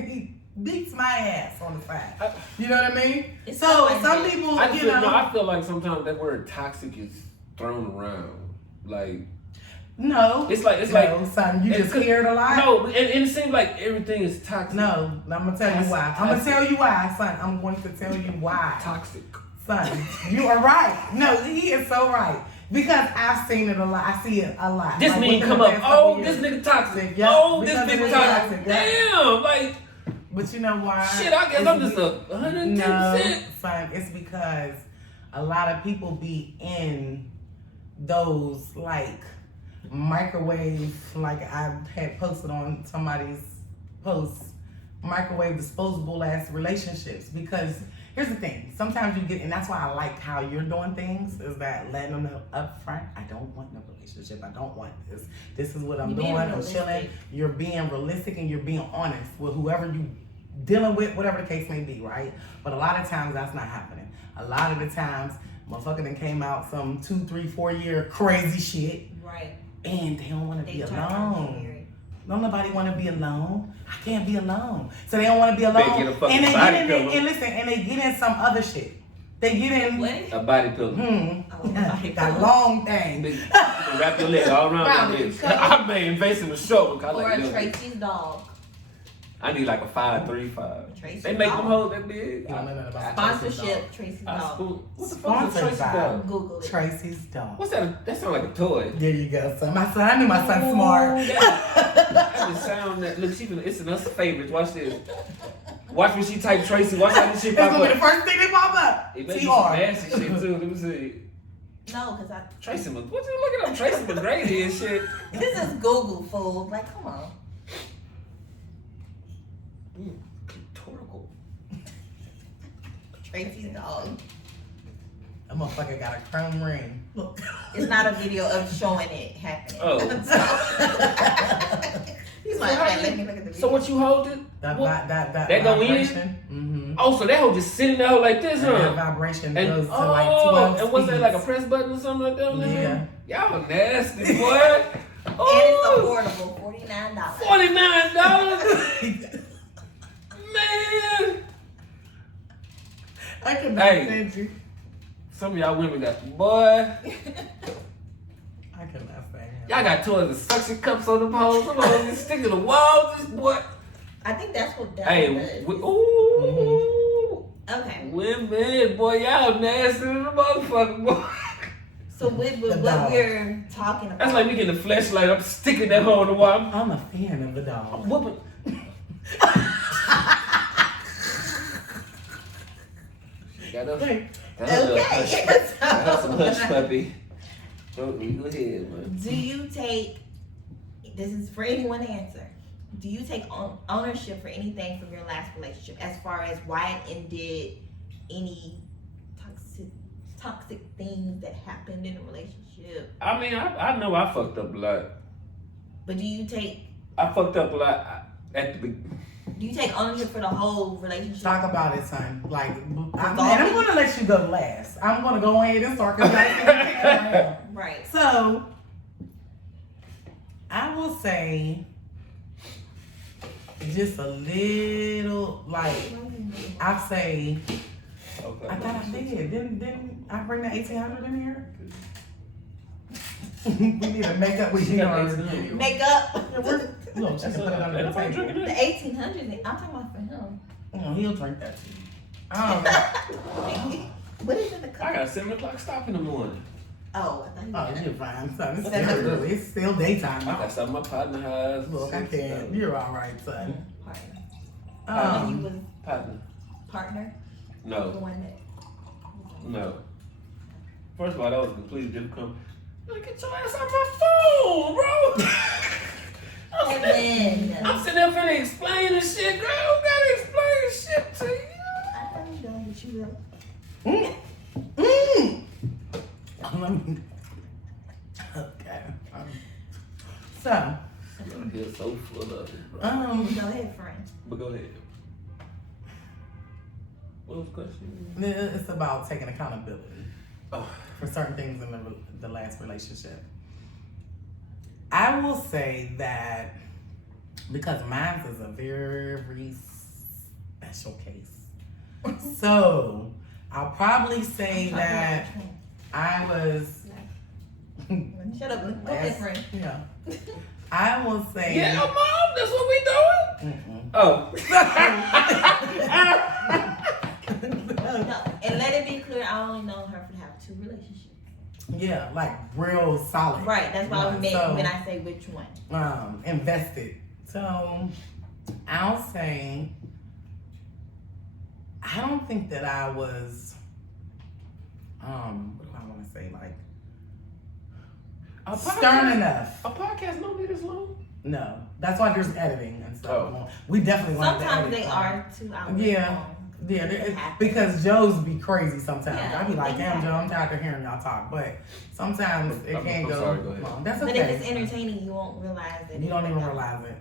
he beats my ass on the side. You know what I mean? It's So so some unfair. people, I you feel, know, no, I feel like sometimes that word toxic is thrown around. Like no, it's like no, son, you it's just hear it a lot. No, and it seems like everything is toxic. No, I'm gonna tell you why. I'm gonna tell you why, son. I'm going to tell you why. Toxic. Son, you are right. No, he is so right. Because I've seen it a lot. I see it a lot. This Like, nigga within come the up. past couple Oh, years. this nigga toxic. Yeah, Oh, this because nigga it was toxic. toxic, yeah. Damn, like But you know why? shit. I guess It's I'm just be- a 110%. No, son, it's because a lot of people be in those like microwave, like I had posted on somebody's post, microwave disposable ass relationships. Because here's the thing, sometimes you get, and that's why I like how you're doing things, is that letting them know up front, I don't want no relationship, I don't want this. This is what I'm You doing, being I'm realistic. chilling. You're being realistic and you're being honest with whoever you dealing with, whatever the case may be, right? But a lot of times that's not happening. A lot of the times, motherfucker done came out some 2, 3, 4 year crazy shit, right. and they don't want to They be turn around and alone. marry. Don't nobody want to be alone. I can't be alone. So they don't want to be alone. They get a fucking And they body get in pillow. and listen, and they get in some other shit. They get in What? A body pillow. Oh, body that pillow. long thing. Big- you wrap your leg all around Round like it. this. I mean, invasive was short. 'Cause I Or like a little. Tracy's dog. I need like a 5'3", Tracy's They make dog. them hold that big. You don't know nothing about Sponsorship, Tracy's I dog. spoon. What the fuck is Sponsored Tracy's by- dog? Google it. Tracy's dog. What's that? That sound like a toy. There you go, son. My son, I knew my son Ooh, smart. That just sound that. Look, she finna, it's in us favorites. Watch this. Watch when she type Tracy. Watch how this shit That's pop gonna be the up. first thing that pop up. It may be some TR. nasty shit too. Let me see. No, because Tracy, what you looking up? Tracy McGrady and shit. this is Google, fool. Like, come on. Rhetorical. Tracy's dog. That motherfucker got a chrome ring. Look. It's not a video of showing it happening. Oh. He's like, So how "Hey, you- let me look at the video." So what you holding? That What? that That go in? vibration. Mm-hmm. Oh, so that hoe just sitting there like this, That huh? vibration And goes to like 12 and what's that, like a speeds. press button or something like that? on there? Yeah. Y'all nasty, boy. And it's Oh, affordable, $49. $49. Man. I cannot Hey. stand you. Some of y'all women got, boy. I cannot stand him. Y'all got toys and suction cups on them hoes. Some hoes just stick to the wall. This boy. I think that's what that Hey, does. ooh. Okay. Women, boy, y'all nasty than the motherfucker, boy. So with The what dog. we're talking about. That's like me getting a flashlight. I'm sticking that hoe on the wall. I'm a fan of the I'm dog. whooping. Got us. Hey, Got us a Okay. hush. Got us some hush puppy. Go ahead, man. Do you take, this is for anyone to answer, do you take ownership for anything from your last relationship as far as why it ended, any toxic things that happened in a relationship. I mean, I know I fucked up a lot. But do you take I fucked up a lot at the beginning. ownership for the whole relationship? Talk about it, son. Like, I'm gonna let you go last. I'm gonna go ahead and start because Right. So, I will say just a little, like, I say, Okay. I thought I did. Didn't I bring that 1800 in here? We need to make up with you. Makeup. Look, she can put it under the table. The 1800s. I'm talking about for him. No, he'll drink that too. What is in the I cup? got 7 o'clock stop in the morning. Oh, I thought Oh, you're fine, son. It's That's still early. It's still daytime. I got some of my partner has. Look, I can't. You're all right, son. Partner. When you was Partner. partner, the No. one that. No. First of all, that was a completely different company. Like, get your ass on my phone, bro. I'm sitting there finna explain this shit, girl. Who gotta explain this shit to you? I know you done what you will. Okay. So, You're so full of it, bro. Go ahead, friend. But go ahead. What was the question? it's about taking accountability Oh. for certain things in the last relationship. I will say that because mine is a very special case. So, I'll probably say that I was. Shut up. Go ahead, friend. Yeah. I will say. Yeah, mom, that's what we doing? Mm-mm. Oh. No, and let it be clear, I only know her to have 2 relationships. Yeah, like real solid. Right, that's what I Right, meant so- when I say which one. Invested. So I'll say I don't think that I was what do I want to say, like A stern podcast- enough. A podcast don't be this long. No. That's why there's editing and stuff. Oh. We definitely want to Sometimes edit they part. are 2 hours Yeah. long. Yeah, It happens. because Joe's be crazy sometimes. Yeah, I be like, damn, exactly. Joe, I'm tired of hearing y'all talk. But sometimes it I'm can go sorry, go ahead. long. That's But okay. if it's entertaining, you won't realize it. You don't even realize it.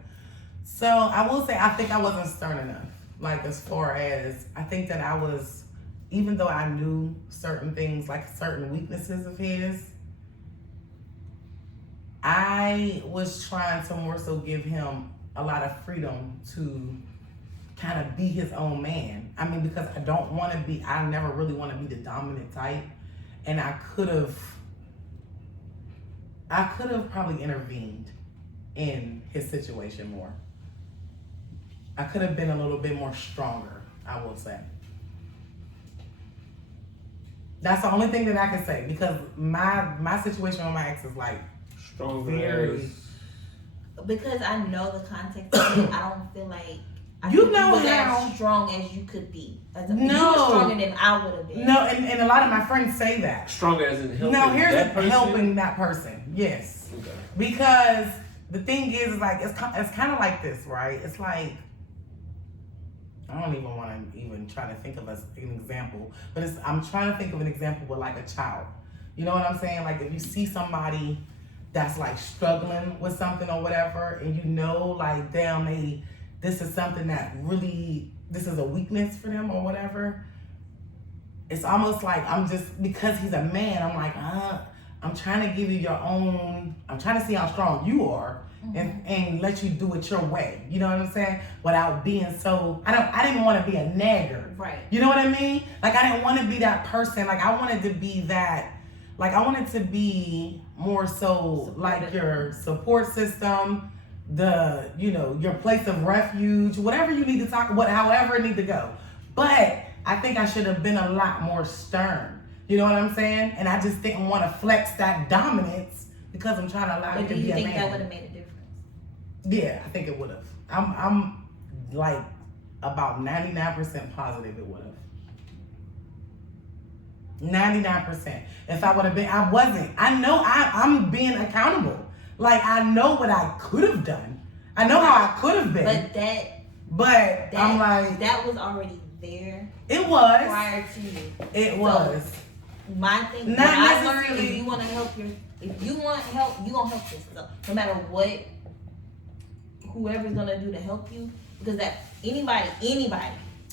So I will say I think I wasn't stern enough. Like as far as I think that I was, even though I knew certain things, like certain weaknesses of his, I was trying to more so give him a lot of freedom to kind of be his own man. I mean, because I never really want to be the dominant type. And I could have probably intervened in his situation more. I could have been a little bit more stronger, I will say. That's the only thing that I can say because my situation with my ex is like Stronger very. as- Because I know the context of it, I don't feel like You think know was how- as strong as you could be. You No. were stronger than I would have been. No, and a lot of my friends say that. Stronger as in helping No, here's that person? helping that person. Yes. Okay. Because the thing is like, it's kind of like this, right? It's like, I don't even want to even try to think of an example, but I'm trying to think of an example with like a child. You know what I'm saying? Like if you see somebody that's like struggling with something or whatever, and you know like, damn, this is something that really, this is a weakness for them or whatever. It's almost like because he's a man, I'm like, I'm trying to give you your own, I'm trying to see how strong you are and let you do it your way. You know what I'm saying? Without being so, I didn't want to be a nagger. Right. You know what I mean? Like I didn't want to be that person. Like I wanted to be that, like I wanted to be more so like your support system, your place of refuge, whatever you need to talk about, however it need to go. But I think I should have been a lot more stern. You know what I'm saying? And I just didn't want to flex that dominance because I'm trying to allow you But to do be you a think man. that would have made a difference? Yeah, I think it would have. I'm like about 99% positive it would have. 99%. If I would have been, I wasn't. I know I'm being accountable. Like I know what I could have done. I know how I could have been. But I'm like, that was already there it was. prior to you. It was. my thing. Not what I learned, necessarily. if you want to help if you want help, you gonna help yourself. No matter what, whoever's gonna do to help you, because that anybody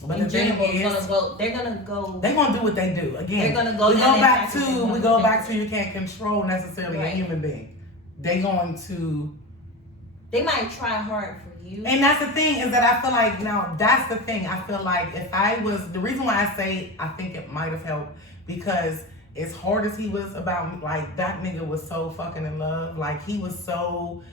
But in the thing general is is, gonna go. They're gonna go. they're gonna do what they do. Again, They're gonna go we down go that back path to and we go go back to down. you can't control necessarily a Right. human being. They going to. They might try hard for you. And that's the thing is that I feel like now that's the thing. I feel like if I was the reason why I say I think it might have helped because as hard as he was about me, like that nigga was so fucking in love. Like he was so.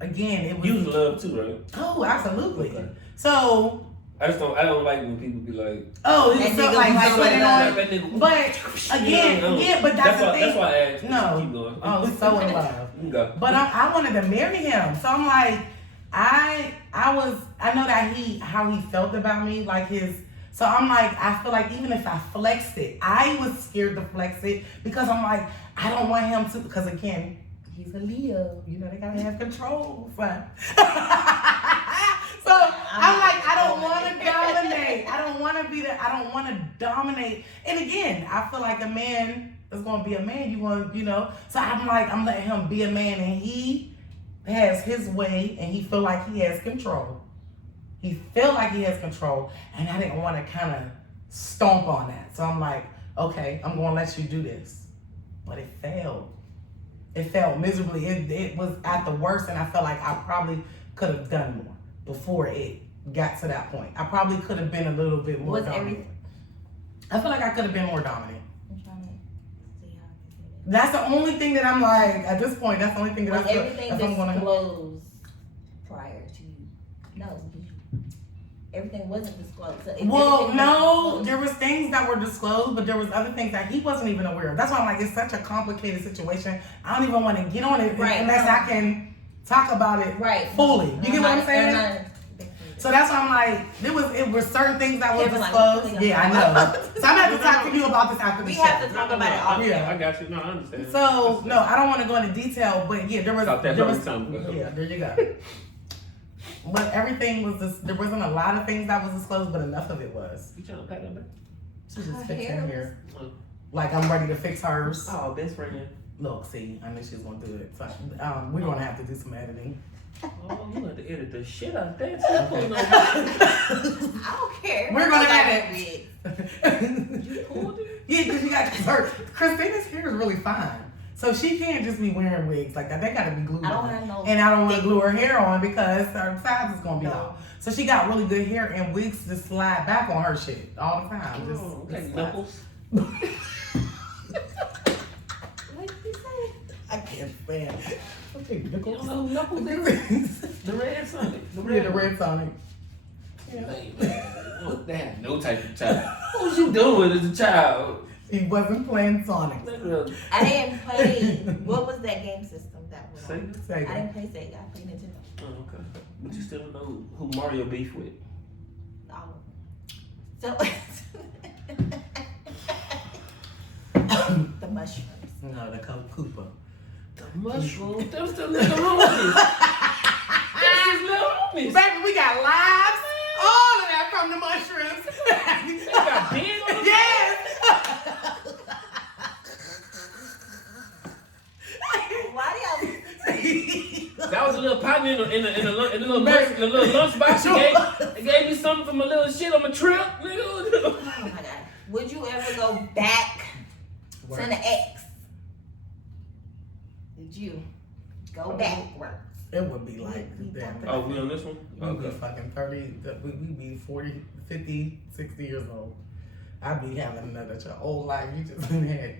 Again, it was. You was in love too, right? Oh, absolutely. Okay. So. I don't like when people be like, Oh, he was That so nigga like was so sweating in on. love. that nigga. But again, No. yeah, but that's the why, thing. That's why I asked. No. Keep going. Oh, so in love. You can go. But I wanted to marry him. So I'm like, I know that how he felt about me, like so I'm like, I feel like even if I flexed it, I was scared to flex it because I'm like, I don't want him to, because again, he's a Leo. You know, they gotta have control, son. So I'm like, I don't want to dominate. I don't want to be I don't want to dominate. And again, I feel like a man is going to be a man. You know. So I'm like, I'm letting him be a man, and he has his way, and he feel like he has control. He feel like he has control, and I didn't want to kind of stomp on that. So I'm like, okay, I'm going to let you do this, but it failed. It failed miserably. It was at the worst, and I felt like I probably could have done more before it got to that point. I probably could have been a little bit more dominant. I feel like I could have been more dominant. I'm trying to see how I can say That's the only thing that I'm like, at this point, that's the only thing that that. I feel Everything if I'm gonna. disclosed prior to you. No, everything wasn't disclosed. So if Well, everything no, was disclosed- there was things that were disclosed, but there was other things that he wasn't even aware of. That's why I'm like, it's such a complicated situation. I don't even want to get on it Right. unless I can talk about it right fully. You get what I'm saying? So that's why I'm like, it were certain things that were Yeah, but like, disclosed. what the Yeah, I hell? know. So I'm gonna have to talk to you about this after the We show. have to talk about it off. Yeah. I got you. No, I understand. So no, I don't want to go into detail, but yeah, there was Stop that there was long time ago. yeah, there you go. But everything was there wasn't a lot of things that was disclosed, but enough of it was. You trying to pat that back? She's Her just fixing hair here. Like I'm ready to fix hers. Oh, best friend. Look, see, I knew she was gonna do it. So we're gonna have to do some editing. Oh, you have to edit the shit out of that. Okay. I don't care. We're gonna I edit. You pulled it? Yeah, because you got her. Christina's hair is really fine. So she can't just be wearing wigs like that. They gotta be glued I don't on. have no. And I don't want to glue her hair on because her sides is gonna be No. off. So she got really good hair and wigs just slide back on her shit all the time. Just, Oh, just okay, slide. knuckles. What did you say? I can't stand it. Okay, You Nichols. don't know knuckles? Yeah, The red Sonic. the red Sonic. Hey, man, look, they had no type of child. What was you doing as a child? He wasn't playing Sonic. I didn't play. What was that game system that was on? Sega? Sega. I didn't play Sega. I played Nintendo. Oh, okay. But you still don't know who Mario beef with. All of them. So the mushrooms. No, the Koopa. The mushroom. Them still little homies. That's his little homies. Baby, we got lives. All of that from the mushrooms. They got big on them. Yes. Why do y'all? That was a little partner in the little lunchbox. They gave me something for my little shit on my trip, nigga. Oh my god. Would you ever go back to the ex? Did you go backwards? It would be like, damn. Oh, we on this one? We'd be fucking 30, we'd be 40, 50, 60 years old. I'd be having another old life. You just had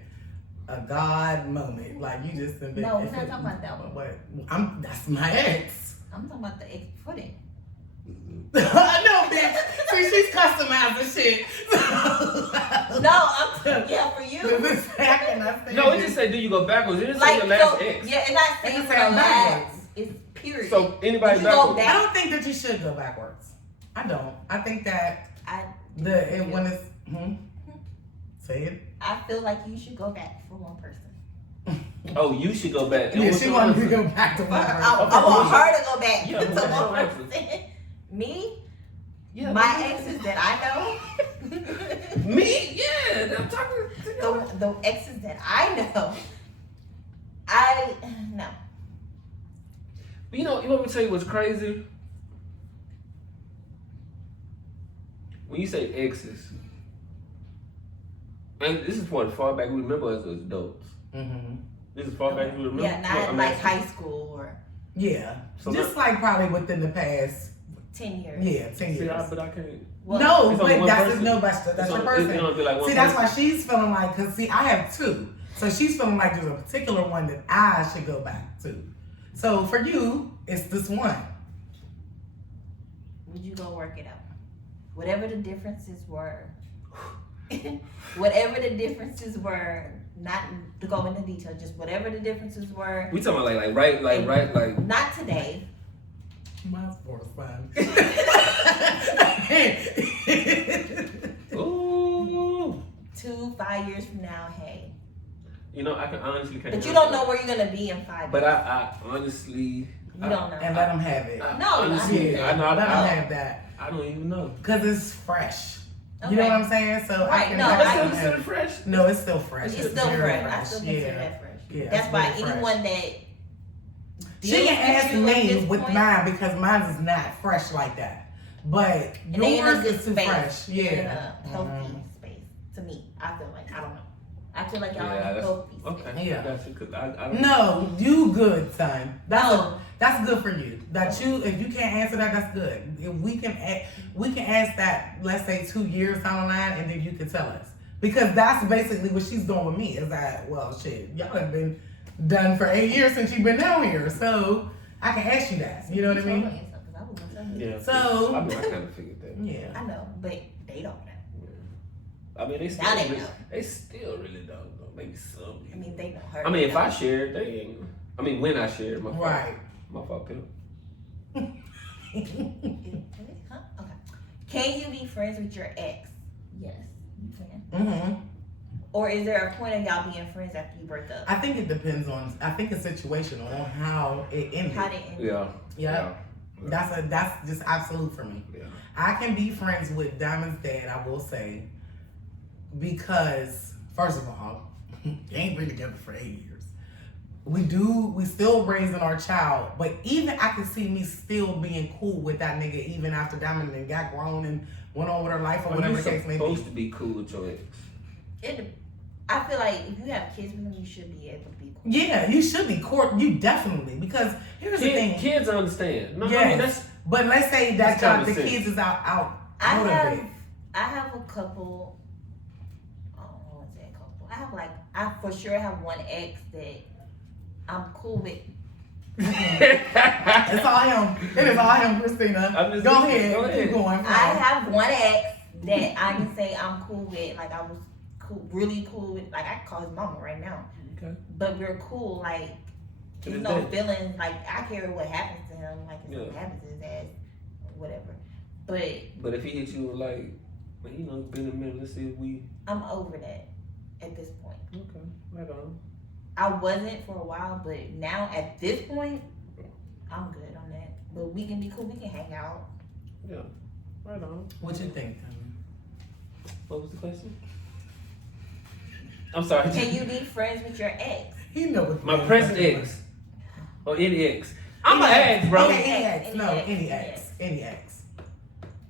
a God moment. Like, you just been. No, we're not talking about that one. What? That's my ex. I'm talking about the ex footing. I know, bitch. See, she's customizing shit. No, yeah, for you. This happened, I said No, it just say do you go backwards. It didn't say Like, your last so, ex. yeah, it's not saying It's for saying the backwards. last. It's period. So anybody You go backwards? I back. don't think that you should go backwards. I don't. I think that when it's say it. I feel like you should go back for one person. Oh, you should go back. And Yeah, what's she your wanted to answer? go back to one person. I want her to go back Yeah, to what's your one answer? person. Me? Yeah, My yeah. exes that I know? Me? Yeah, I'm talking to The the exes that I know, no. But you want me to tell you what's crazy? When you say exes, and this is for as far back we remember as adults. Mm-hmm. This is far back we remember. Yeah, not I'm like asking. high school or Yeah. So Just like probably within the past, 10 years. yeah, 10 years. See, but I can't. Well, No, It's but only one that's person. that's your It person. don't be like one See, that's person. why she's feeling like, because see, I have two. So she's feeling like there's a particular one that I should go back to. So for you, it's this one. Would you go work it out? Whatever the differences were. Whatever the differences were, not to go into detail, just whatever the differences were. We talking about right. Not today. Mine's for fun. Ooh. 5 years from now, hey. I can honestly can't. But you don't know where you're gonna be in 5 years. But I honestly. You don't know. And let them have it. I, No, honestly, Yeah, I know. let them I have that. don't even know. Because it's fresh. Okay. You know what I'm saying? So I Right, can no, let I them That's have still it. fresh. No, it's still fresh. It's still very fresh. I still consider Yeah. that fresh. Yeah, That's it's why very fresh. anyone that She deals can with ask you at me this with point, mine because mine is not fresh like that. But and they in a yours good is too space. fresh. They're in Yeah. a healthy space. To me, I feel like I don't know. I feel like y'all Yeah, in a that's healthy space. okay. Yeah. That's because I don't. No, you good, son. No. That's good for you. That you, if you can't answer that, that's good. If we can ask that, let's say 2 years down the line, and then you can tell us because that's basically what she's doing with me. Is that well, shit, y'all have been done for 8 years since you've been down here, so I can ask you that. You know what I mean? Yeah. So- I kind of figured that. Yeah. I know, but they don't know. I mean, they still Now they really, know. they still really don't know. Maybe some. I mean, they know her. I mean, if I shared, they ain't. I mean, when I shared, my fault. Right. My fault, Pimp. Huh? Okay. Can you be friends with your ex? Yes, you can. Mm-hmm. Or is there a point of y'all being friends after you break up? I think it depends on. I think it's situational on how it ended. How did it end? Yeah. Yeah. That's just absolute for me. Yeah. I can be friends with Diamond's dad, I will say, because first of all, they ain't been together for 8 years. We still raising our child, but even I can see me still being cool with that nigga even after Diamond and got grown and went on with her life or Well, whatever you're the case may supposed be. to be cool with your ex. I feel like if you have kids with them, you should be able to be cool. Yeah, you should be court. You definitely because here's the thing. Kids understand. No, I mean, Yes. that's But let's say that That's common the sense. kids is out I of have, it. I have a couple. I won't say a couple. I for sure have one ex that I'm cool with. It's all him. It is all him, Christina. I'm just Go listening. ahead. Go ahead. Keep going. I have one ex that I can say I'm cool with. Like I was cool, really cool with. Like I can call his mama right now. okay. But we're cool. Like To there's this no day. feelings. Like I care what happens to him. Like if something Yeah. happens to his ass, whatever. But But if he hit you with like, well, it's been a minute. Let's see if we. I'm over that at this point. Okay. Right on. I wasn't for a while, but now at this point, I'm good on that. But we can be cool. We can hang out. Yeah. Right on. What you think? What was the question? I'm sorry. Can you be friends with your ex? He know what My present ex. Or any ex. I'm an ex, bro. Okay, any ex. Any No, ex. any ex. Any ex.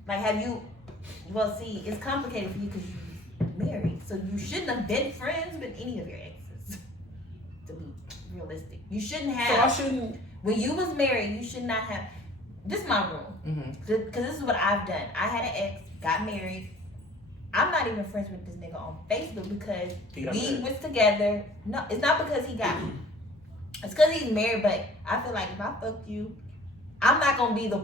Like, have you? Well, see, it's complicated for you because you're married, so you shouldn't have been friends with any of your exes. To be realistic, you shouldn't So I have. shouldn't. When you was married, you should not have. This is my rule. Mm-hmm. Because this is what I've done. I had an ex, got married. I'm not even friends with this nigga on Facebook because He got we married. was together. No, it's not because he got. It's because he's married. But I feel like if I fuck you, I'm not gonna be the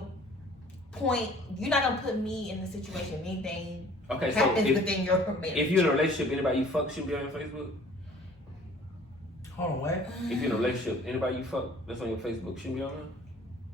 point. You're not gonna put me in the situation. Anything Okay, so happens if, within your marriage. if you're in a relationship, anybody you fuck should be on your Facebook. Hold on, what? If you're in a relationship, anybody you fuck that's on your Facebook shouldn't be on there.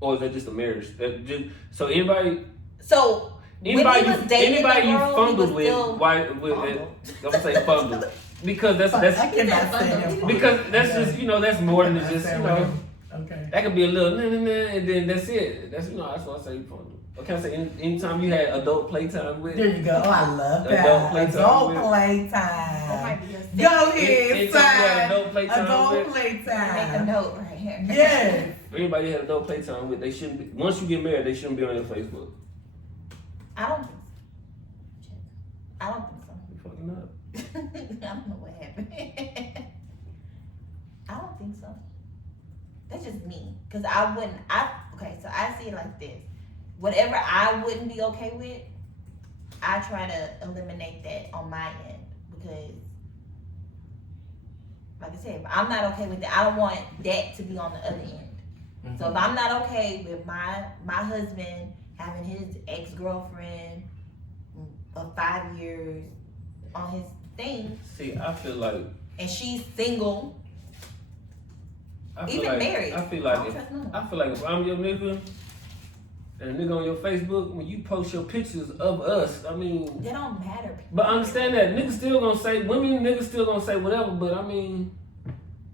Or is that just a marriage? That just so anybody. So Anybody, when he was dating anybody the you girl, he fumbled was with, still why? With I'm gonna say fumbled because I that's cannot stand him. because that's just that's more than just Okay. that could be a little nah, and then that's it. That's that's why I say fumbled. What can I say? Anytime you had adult playtime with. There you go. Oh, I love that. Adult playtime. Adult That playtime. might be a thing. Go ahead, Anytime you had son. adult playtime Adult with. Make a playtime. note right here. Yes. Everybody had adult playtime with. They shouldn't be. Once you get married, they shouldn't be on your Facebook. I don't think so. I don't think so. You fucking up. I don't know what happened. I don't think so. That's just me. Cause okay, so I see it like this. Whatever I wouldn't be okay with, I try to eliminate that on my end. Because like I said, if I'm not okay with it, I don't want that to be on the other end. Mm-hmm. So if I'm not okay with my husband having his ex-girlfriend of 5 years on his thing, See, I feel like. and she's single, I feel even like, married, I feel I like don't trust no one. I feel like if I'm your nigga and a nigga on your Facebook, when you post your pictures of us, I mean, They don't matter. but understand that niggas still gonna say, niggas still gonna say whatever, but I mean,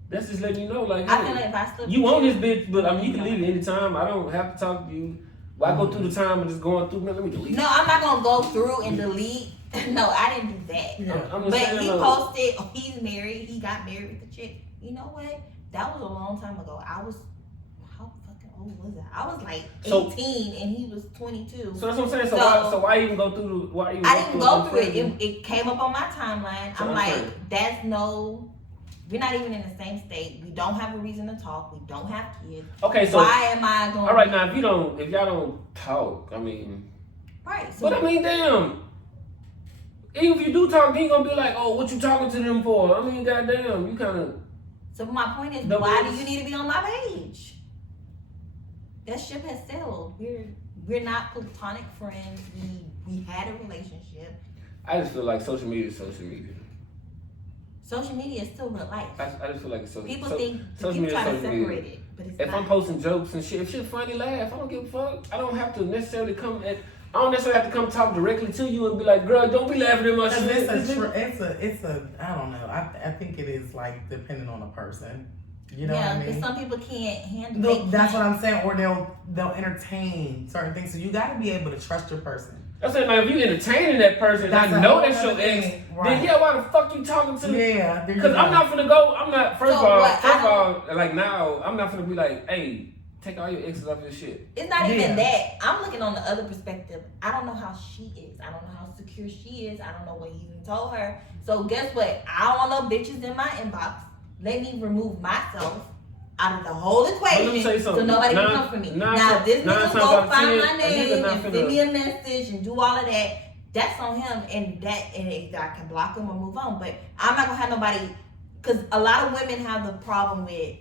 that's just letting you know, like, I hey, feel like if I slip you want this bitch, but I mean, you can leave it anytime. I don't have to talk to you. Why go through the time and just going through, man, let me delete. No, I'm not gonna go through and delete. No, I didn't do that. Yeah. I'm just But saying, he though. posted, he's married, he got married with the chick. You know what? That was a long time ago. How fucking old was I? I was like 18 So- and he was 22. So that's what I'm saying. So, So- why even go through the? Why even? I didn't go through it. Facebook? It came up on my timeline. So I'm I'm like, saying- that's no, we're not even in the same state. We don't have a reason to talk. We don't have kids. Okay, so Why am I going? all right now, if y'all don't talk, I mean, Right. So but I mean, damn. Even if you do talk, then you gonna be like, oh, what you talking to them for? I mean, goddamn, you kind of. So my point is, No, why but do you need to be on my page? That ship has sailed. We're not platonic friends. We had a relationship. I just feel like social media is social media. Social media is still real life. I just feel like it's social. People so, think social people media try is to social separate media. it, but it's If not. I'm posting jokes and shit, if shit funny, laugh. I don't give a fuck. I don't have to necessarily come at. I don't necessarily have to come talk directly to you and be like, girl, don't be laughing at my Cause shit. it's a I don't know. I think it is like depending on a person. You know yeah, what I because mean? some people can't handle. Look, that's what I'm saying. Or they'll entertain certain things. So you got to be able to trust your person. I'm saying, like, if you entertaining that person, That's I a know whole that's your other ex, thing. then Right. yeah, why the fuck you talking to? Yeah, there you Because go. I'm not finna go. I'm not. First So what, of all, like now, I'm not finna be like, hey, take all your exes off your shit. It's not Yeah. even that. I'm looking on the other perspective. I don't know how she is. I don't know how secure she is. I don't know what he even told her. So guess what? I don't want no bitches in my inbox. Let me remove myself out of the whole But let me equation tell you so something. nobody Nine- can come for me. nine Now ti- this nine nigga times go out of find 10, my a nigga name not and finna- send me a message and do all of that. That's on him, and either I can block him or move on. But I'm not gonna have nobody, because a lot of women have the problem with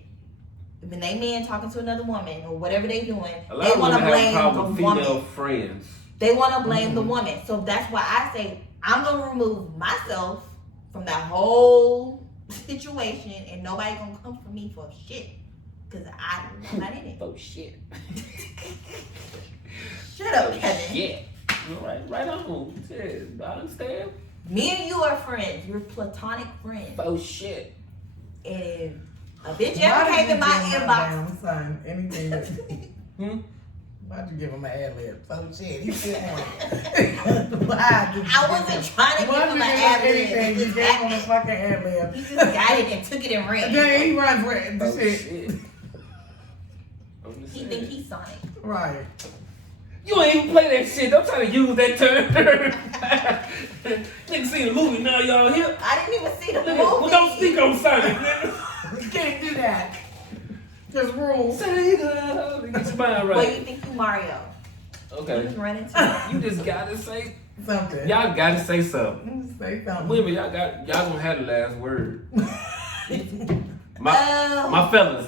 when they man talking to another woman or whatever they doing, A lot they of want women to have a blame problem the with female woman. friends. They want to blame the Mhm. woman. So that's why I say I'm gonna remove myself from that whole situation, and nobody gonna come for me for shit, because I'm not in it. Oh shit. Shut up, Oh Kevin. shit. Right on. Yeah, I understand. Me and you are friends. You're platonic friends. Oh shit. And a bitch Why ever did came you in my give inbox. damn son anything? That, why'd you give him an ad lib? So shit, he still want it. Why did you I give wasn't him- trying to Why'd give him you an give ad anything? You lib. gave him a fucking ad lib. He just got it and took it and ran. Then he runs with the Oh shit. shit. I'm just He saying. think he's Sonic. Right. You ain't even play that shit. Don't try to use that term. Nigga seen the movie, now y'all here. I didn't even see the movie. Well, don't speak on Sonic, nigga. You can't do that. Just rules. Sega. Get your mind Well, right. you think you Mario. You Okay. was running to You just gotta say, Something. y'all gotta say something. Say something. Women, y'all gonna have the last word. My Oh. fellas,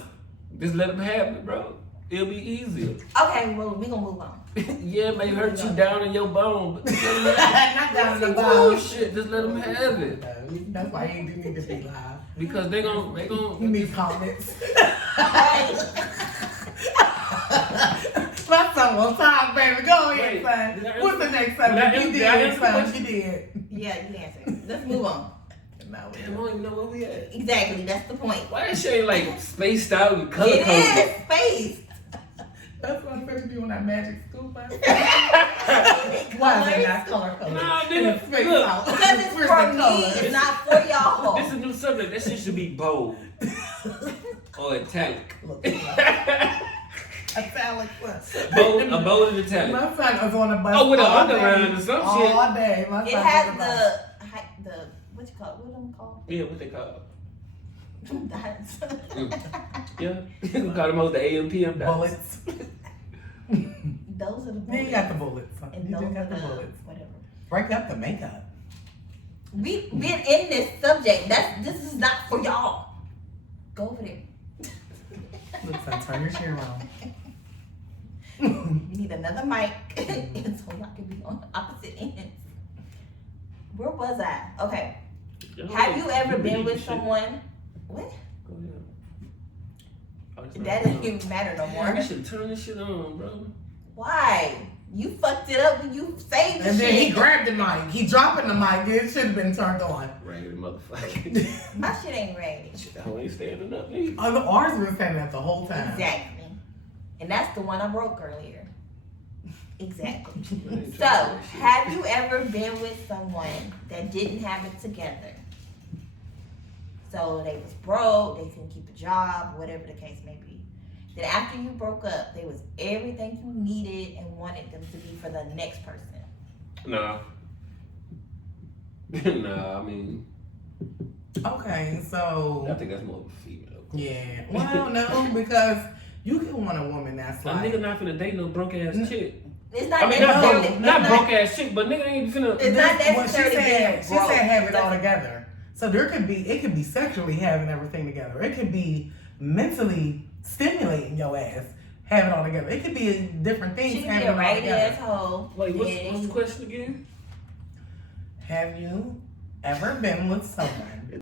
just let them have it, bro. It'll be easier. Okay, well, we gonna move on. Yeah, it may hurt you down in your bone, but just let Not down in the them bottom. bullshit. Just let them have it. That's why you need to be live. Because they You gon' need comments. Right. My son will talk, baby. Go ahead, Wait, son. did I What's the answer- next did I subject? You answer- did I did, answer the son. question? You did. Yeah, you answered. Let's move on. No, I don't even know where we at. Exactly, that's the point. Why that shit ain't like spaced out and color It coded? is spaced. That's why I said you on that magic scoop. Why is Colors. it not color? No, nigga, Space look. out. Because it's Where's for the me, color? it's not for y'all. This is a new subject. That shit should be bold or italic. Look, italic what? Bold, a bold and italic. My son was on the bus. Oh, with an all underline day, or some all shit. day. My It son has was on the what you call it? What them called? Yeah, what they call? Dots. Yeah, you can call them all the AM PM the dots. bullets. Those are the You bullets. ain't got the bullets. And You those just are got the the bullets. whatever. Break up the makeup. We've been in this subject. This is not for y'all. Go over there. Listen, turn your chair around. You need another mic so y'all can be on the opposite ends. Where was I? Okay. Have you ever been with someone? What? Go ahead. Oh, it's not That on. doesn't even matter no Man, more. you should turn this shit on, bro. Why? You fucked it up when you saved the And then shit. he grabbed the mic. He dropping the mic. It should have been turned on. Raggedy motherfucker. My shit ain't ready. I ain't standing up, nigga. Oh, ours been standing up the whole time. Exactly. And that's the one I broke earlier. Exactly. Man, So, have you ever been with someone that didn't have it together? So they was broke, they couldn't keep a job, whatever the case may be. Then after you broke up, they was everything you needed and wanted them to be for the next person. Nah. Nah, I mean, Okay, I so think that's more of a female. yeah. Well, no, because you can want a woman that's A like nigga not finna date no broke ass chick. It's not I mean, necessarily not broke ass chick, but nigga ain't finna. It's not Well, necessarily she being said broke. have it all together. So it could be sexually having everything together. It could be mentally stimulating your ass, have it all together. It could be different things. She can having be a it all raggedy together. asshole. Wait, what's and the question again? Have you ever been with someone